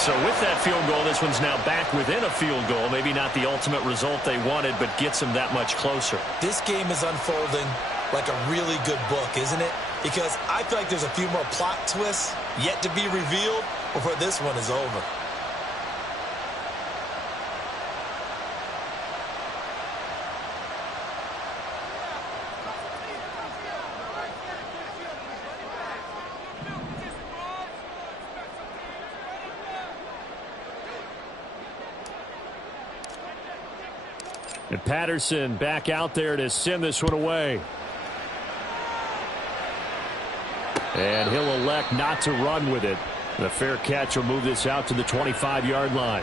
So with that field goal, this one's now back within a field goal. Maybe not the ultimate result they wanted, but gets them that much closer. This game is unfolding like a really good book, isn't it? Because I feel like there's a few more plot twists yet to be revealed before this one is over. And Patterson back out there to send this one away. And he'll elect not to run with it. The fair catch will move this out to the 25-yard line.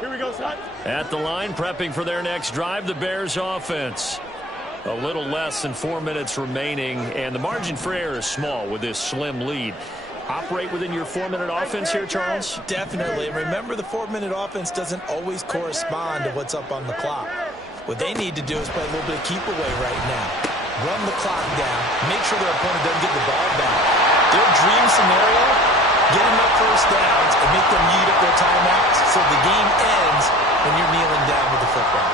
Here we go, son. At the line, prepping for their next drive, the Bears offense. A little less than 4 minutes remaining, and the margin for error is small with this slim lead. Operate within your 4-minute offense here, Charles? Definitely. And remember, the 4-minute offense doesn't always correspond to what's up on the clock. What they need to do is play a little bit of keep away right now. Run the clock down. Make sure their opponent doesn't get the ball back. Their dream scenario, get enough first downs and make them eat up their timeouts so the game ends when you're kneeling down with the football.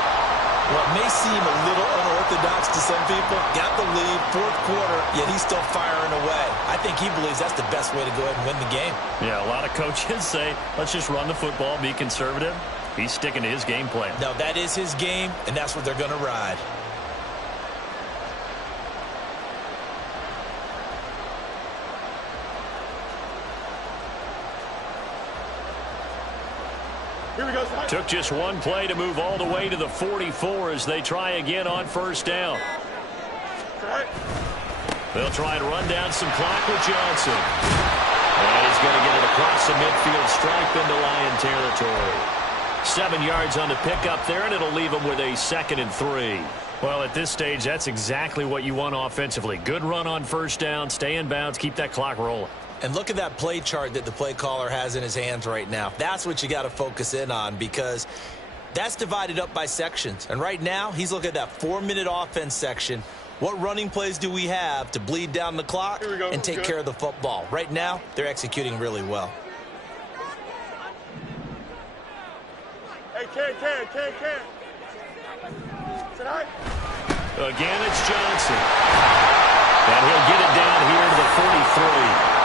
What may seem a little unorthodox to some people, got the lead, fourth quarter, yet he's still firing away. I think he believes that's the best way to go ahead and win the game. Yeah, a lot of coaches say, let's just run the football, be conservative. He's sticking to his game plan. No, that is his game, and that's what they're going to ride. Here we go, son. Took just one play to move all the way to the 44 as they try again on first down. Right. They'll try and run down some clock with Johnson. And he's going to get it across the midfield stripe into Lion territory. 7 yards on the pickup there, and it'll leave them with a 2nd and 3. Well, at this stage, that's exactly what you want offensively. Good run on first down, stay in bounds, keep that clock rolling. And look at that play chart that the play caller has in his hands right now. That's what you got to focus in on because that's divided up by sections. And right now, he's looking at that 4-minute offense section. What running plays do we have to bleed down the clock and take care of the football? Right now, they're executing really well. Hey, Ken. Tonight. Again, it's Johnson. And he'll get it down here to the 43.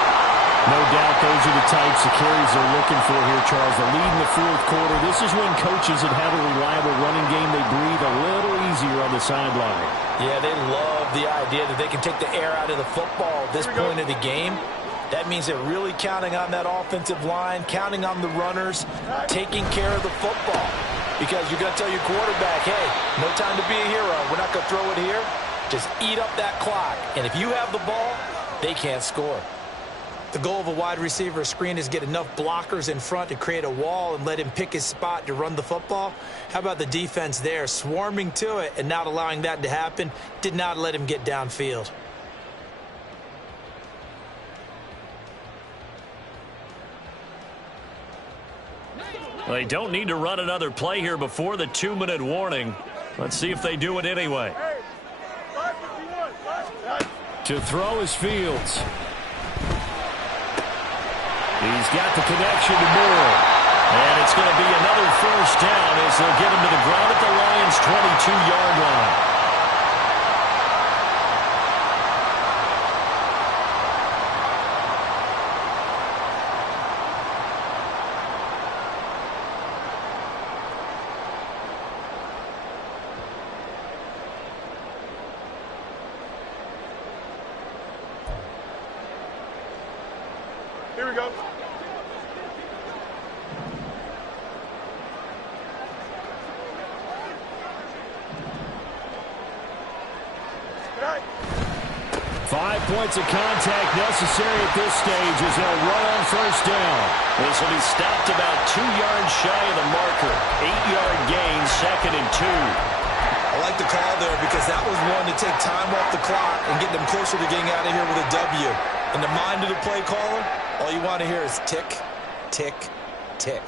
No doubt those are the types of carries they're looking for here, Charles. The lead in the fourth quarter. This is when coaches that have a reliable running game, they breathe a little easier on the sideline. Yeah, they love the idea that they can take the air out of the football at this point of the game. That means they're really counting on that offensive line, counting on the runners, taking care of the football. Because you're going to tell your quarterback, hey, no time to be a hero. We're not going to throw it here. Just eat up that clock. And if you have the ball, they can't score. The goal of a wide receiver screen is get enough blockers in front to create a wall and let him pick his spot to run the football. How about the defense there, swarming to it and not allowing that to happen? Did not let him get downfield. They don't need to run another play here before the 2-minute warning. Let's see if they do it anyway. To throw is Fields. He's got the connection to Moore. And it's going to be another first down as they'll get him to the ground at the Lions' 22-yard line. Here we go. Right. 5 points of contact necessary at this stage as they'll run on first down. This will be stopped about 2 yards shy of the marker. 8-yard gain, 2nd and 2. I like the call there because that was one to take time off the clock and get them closer to getting out of here with a W. In the mind of the play caller, all you want to hear is tick, tick, tick.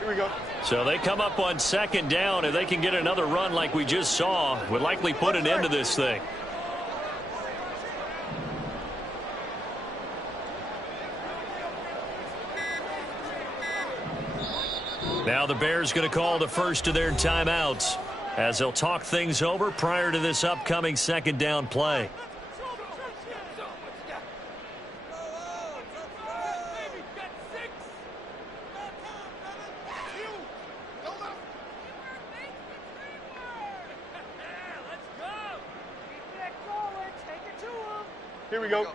Here we go. So they come up on 2nd down. If they can get another run like we just saw, would likely put an end to this thing. Now the Bears going to call the first of their timeouts as they'll talk things over prior to this upcoming 2nd down play. Here we go.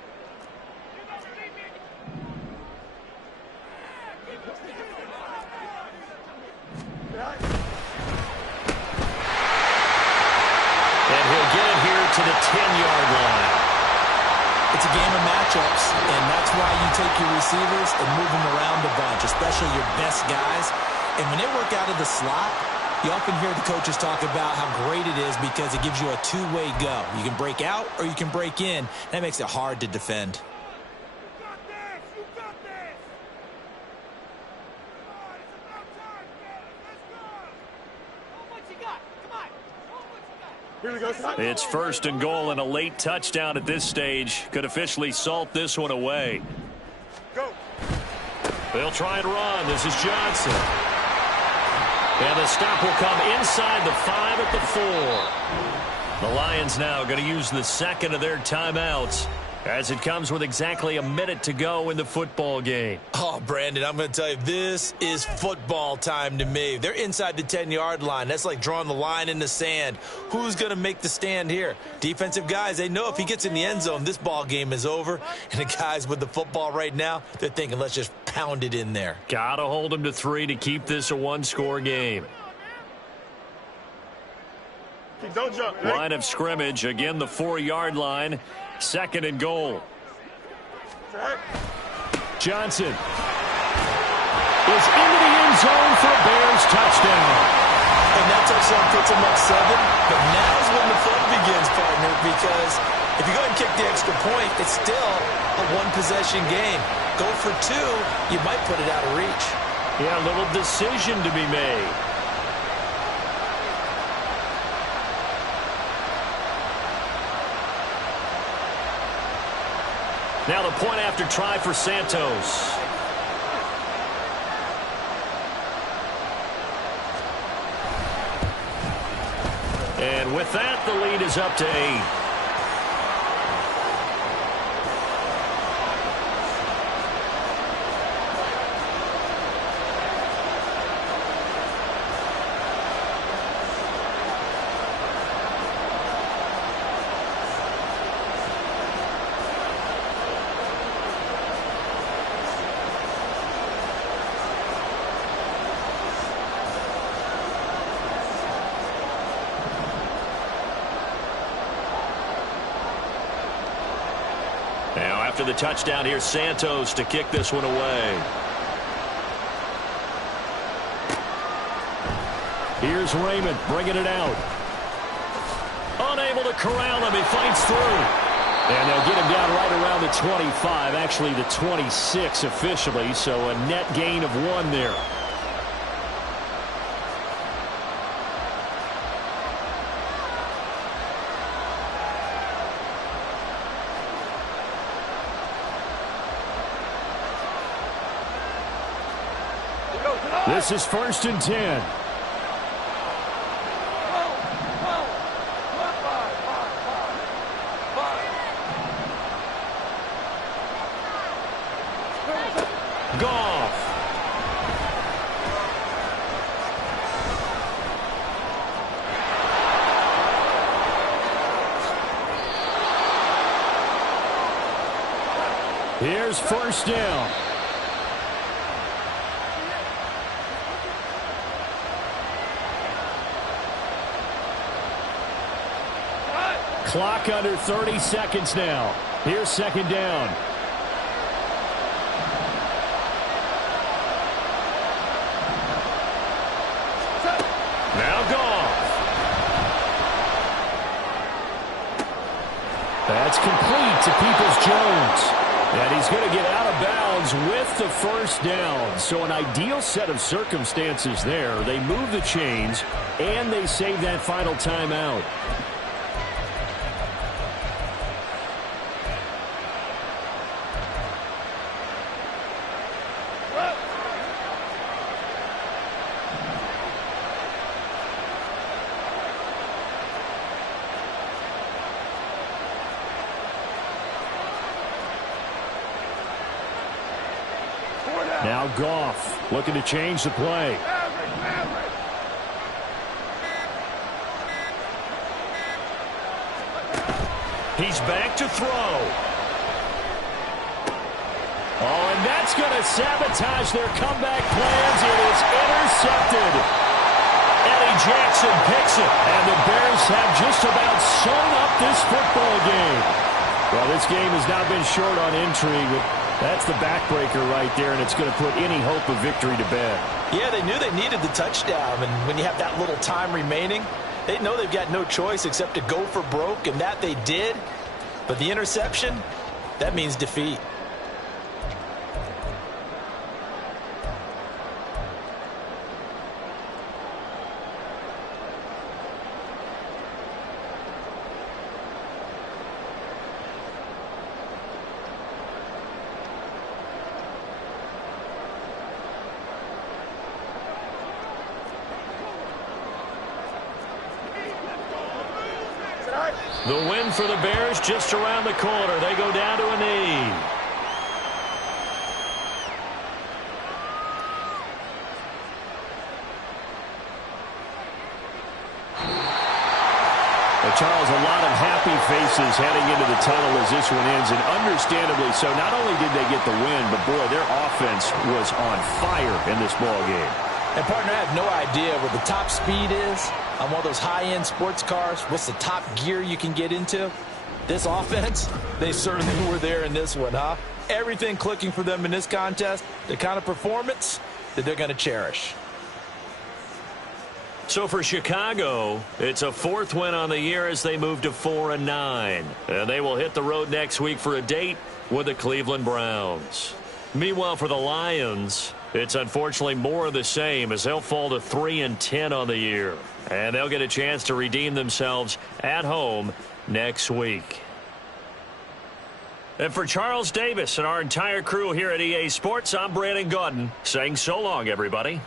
And he'll get it here to the 10-yard line. It's a game of matchups, and that's why you take your receivers and move them around a bunch, especially your best guys. And when they work out of the slot, you often hear the coaches talk about how great it is because it gives you a two-way go. You can break out or you can break in. That makes it hard to defend. Here we go. It's 1st and goal, and a late touchdown at this stage could officially salt this one away. Go. They'll try and run. This is Johnson. And the stop will come inside the 5 at the 4. The Lions now going to use the 2nd of their timeouts as it comes with exactly a minute to go in the football game. Oh, Brandon, I'm going to tell you, this is football time to me. They're inside the 10-yard line. That's like drawing the line in the sand. Who's going to make the stand here? Defensive guys, they know if he gets in the end zone, this ball game is over. And the guys with the football right now, they're thinking, let's just pound it in there. Got to hold them to 3 to keep this a one-score game. Don't jump. Line of scrimmage, again the 4-yard line. 2nd and goal. Johnson is into the end zone for a Bears touchdown. And that touchdown puts them up 7. But now's when the fun begins, partner, because if you go ahead and kick the extra point, it's still a one-possession game. Go for 2, you might put it out of reach. Yeah, a little decision to be made. Now the point after try for Santos. And with that, the lead is up to 8. after the touchdown. Here's Santos to kick this one away. Here's Raymond bringing it out. Unable to corral him. He fights through. And they'll get him down right around the 25, actually the 26 officially, so a net gain of 1 there. This is 1st and 10. Goff. Here's 1st down. Clock under 30 seconds now. Here's 2nd down. Now Goff. That's complete to Peoples-Jones. And he's going to get out of bounds with the 1st down. So an ideal set of circumstances there. They move the chains, and they save that final timeout. Now Goff looking to change the play. He's back to throw. Oh, and that's going to sabotage their comeback plans. It is intercepted. Eddie Jackson picks it, and the Bears have just about sewn up this football game. Well, this game has not been short on intrigue. That's the backbreaker right there, and it's going to put any hope of victory to bed. Yeah, they knew they needed the touchdown, and when you have that little time remaining, they know they've got no choice except to go for broke, and that they did. But the interception, that means defeat. The win for the Bears just around the corner. They go down to a knee. Well, Charles, a lot of happy faces heading into the tunnel as this one ends, and understandably so. Not only did they get the win, but boy, their offense was on fire in this ball game. And, partner, I have no idea what the top speed is on one of those high-end sports cars. What's the top gear you can get into? This offense, they certainly were there in this one, huh? Everything clicking for them in this contest, the kind of performance that they're going to cherish. So for Chicago, it's a 4th win on the year as they move to 4-9. And they will hit the road next week for a date with the Cleveland Browns. Meanwhile, for the Lions, it's unfortunately more of the same as they'll fall to 3-10 on the year. And they'll get a chance to redeem themselves at home next week. And for Charles Davis and our entire crew here at EA Sports, I'm Brandon Gaudin saying so long, everybody.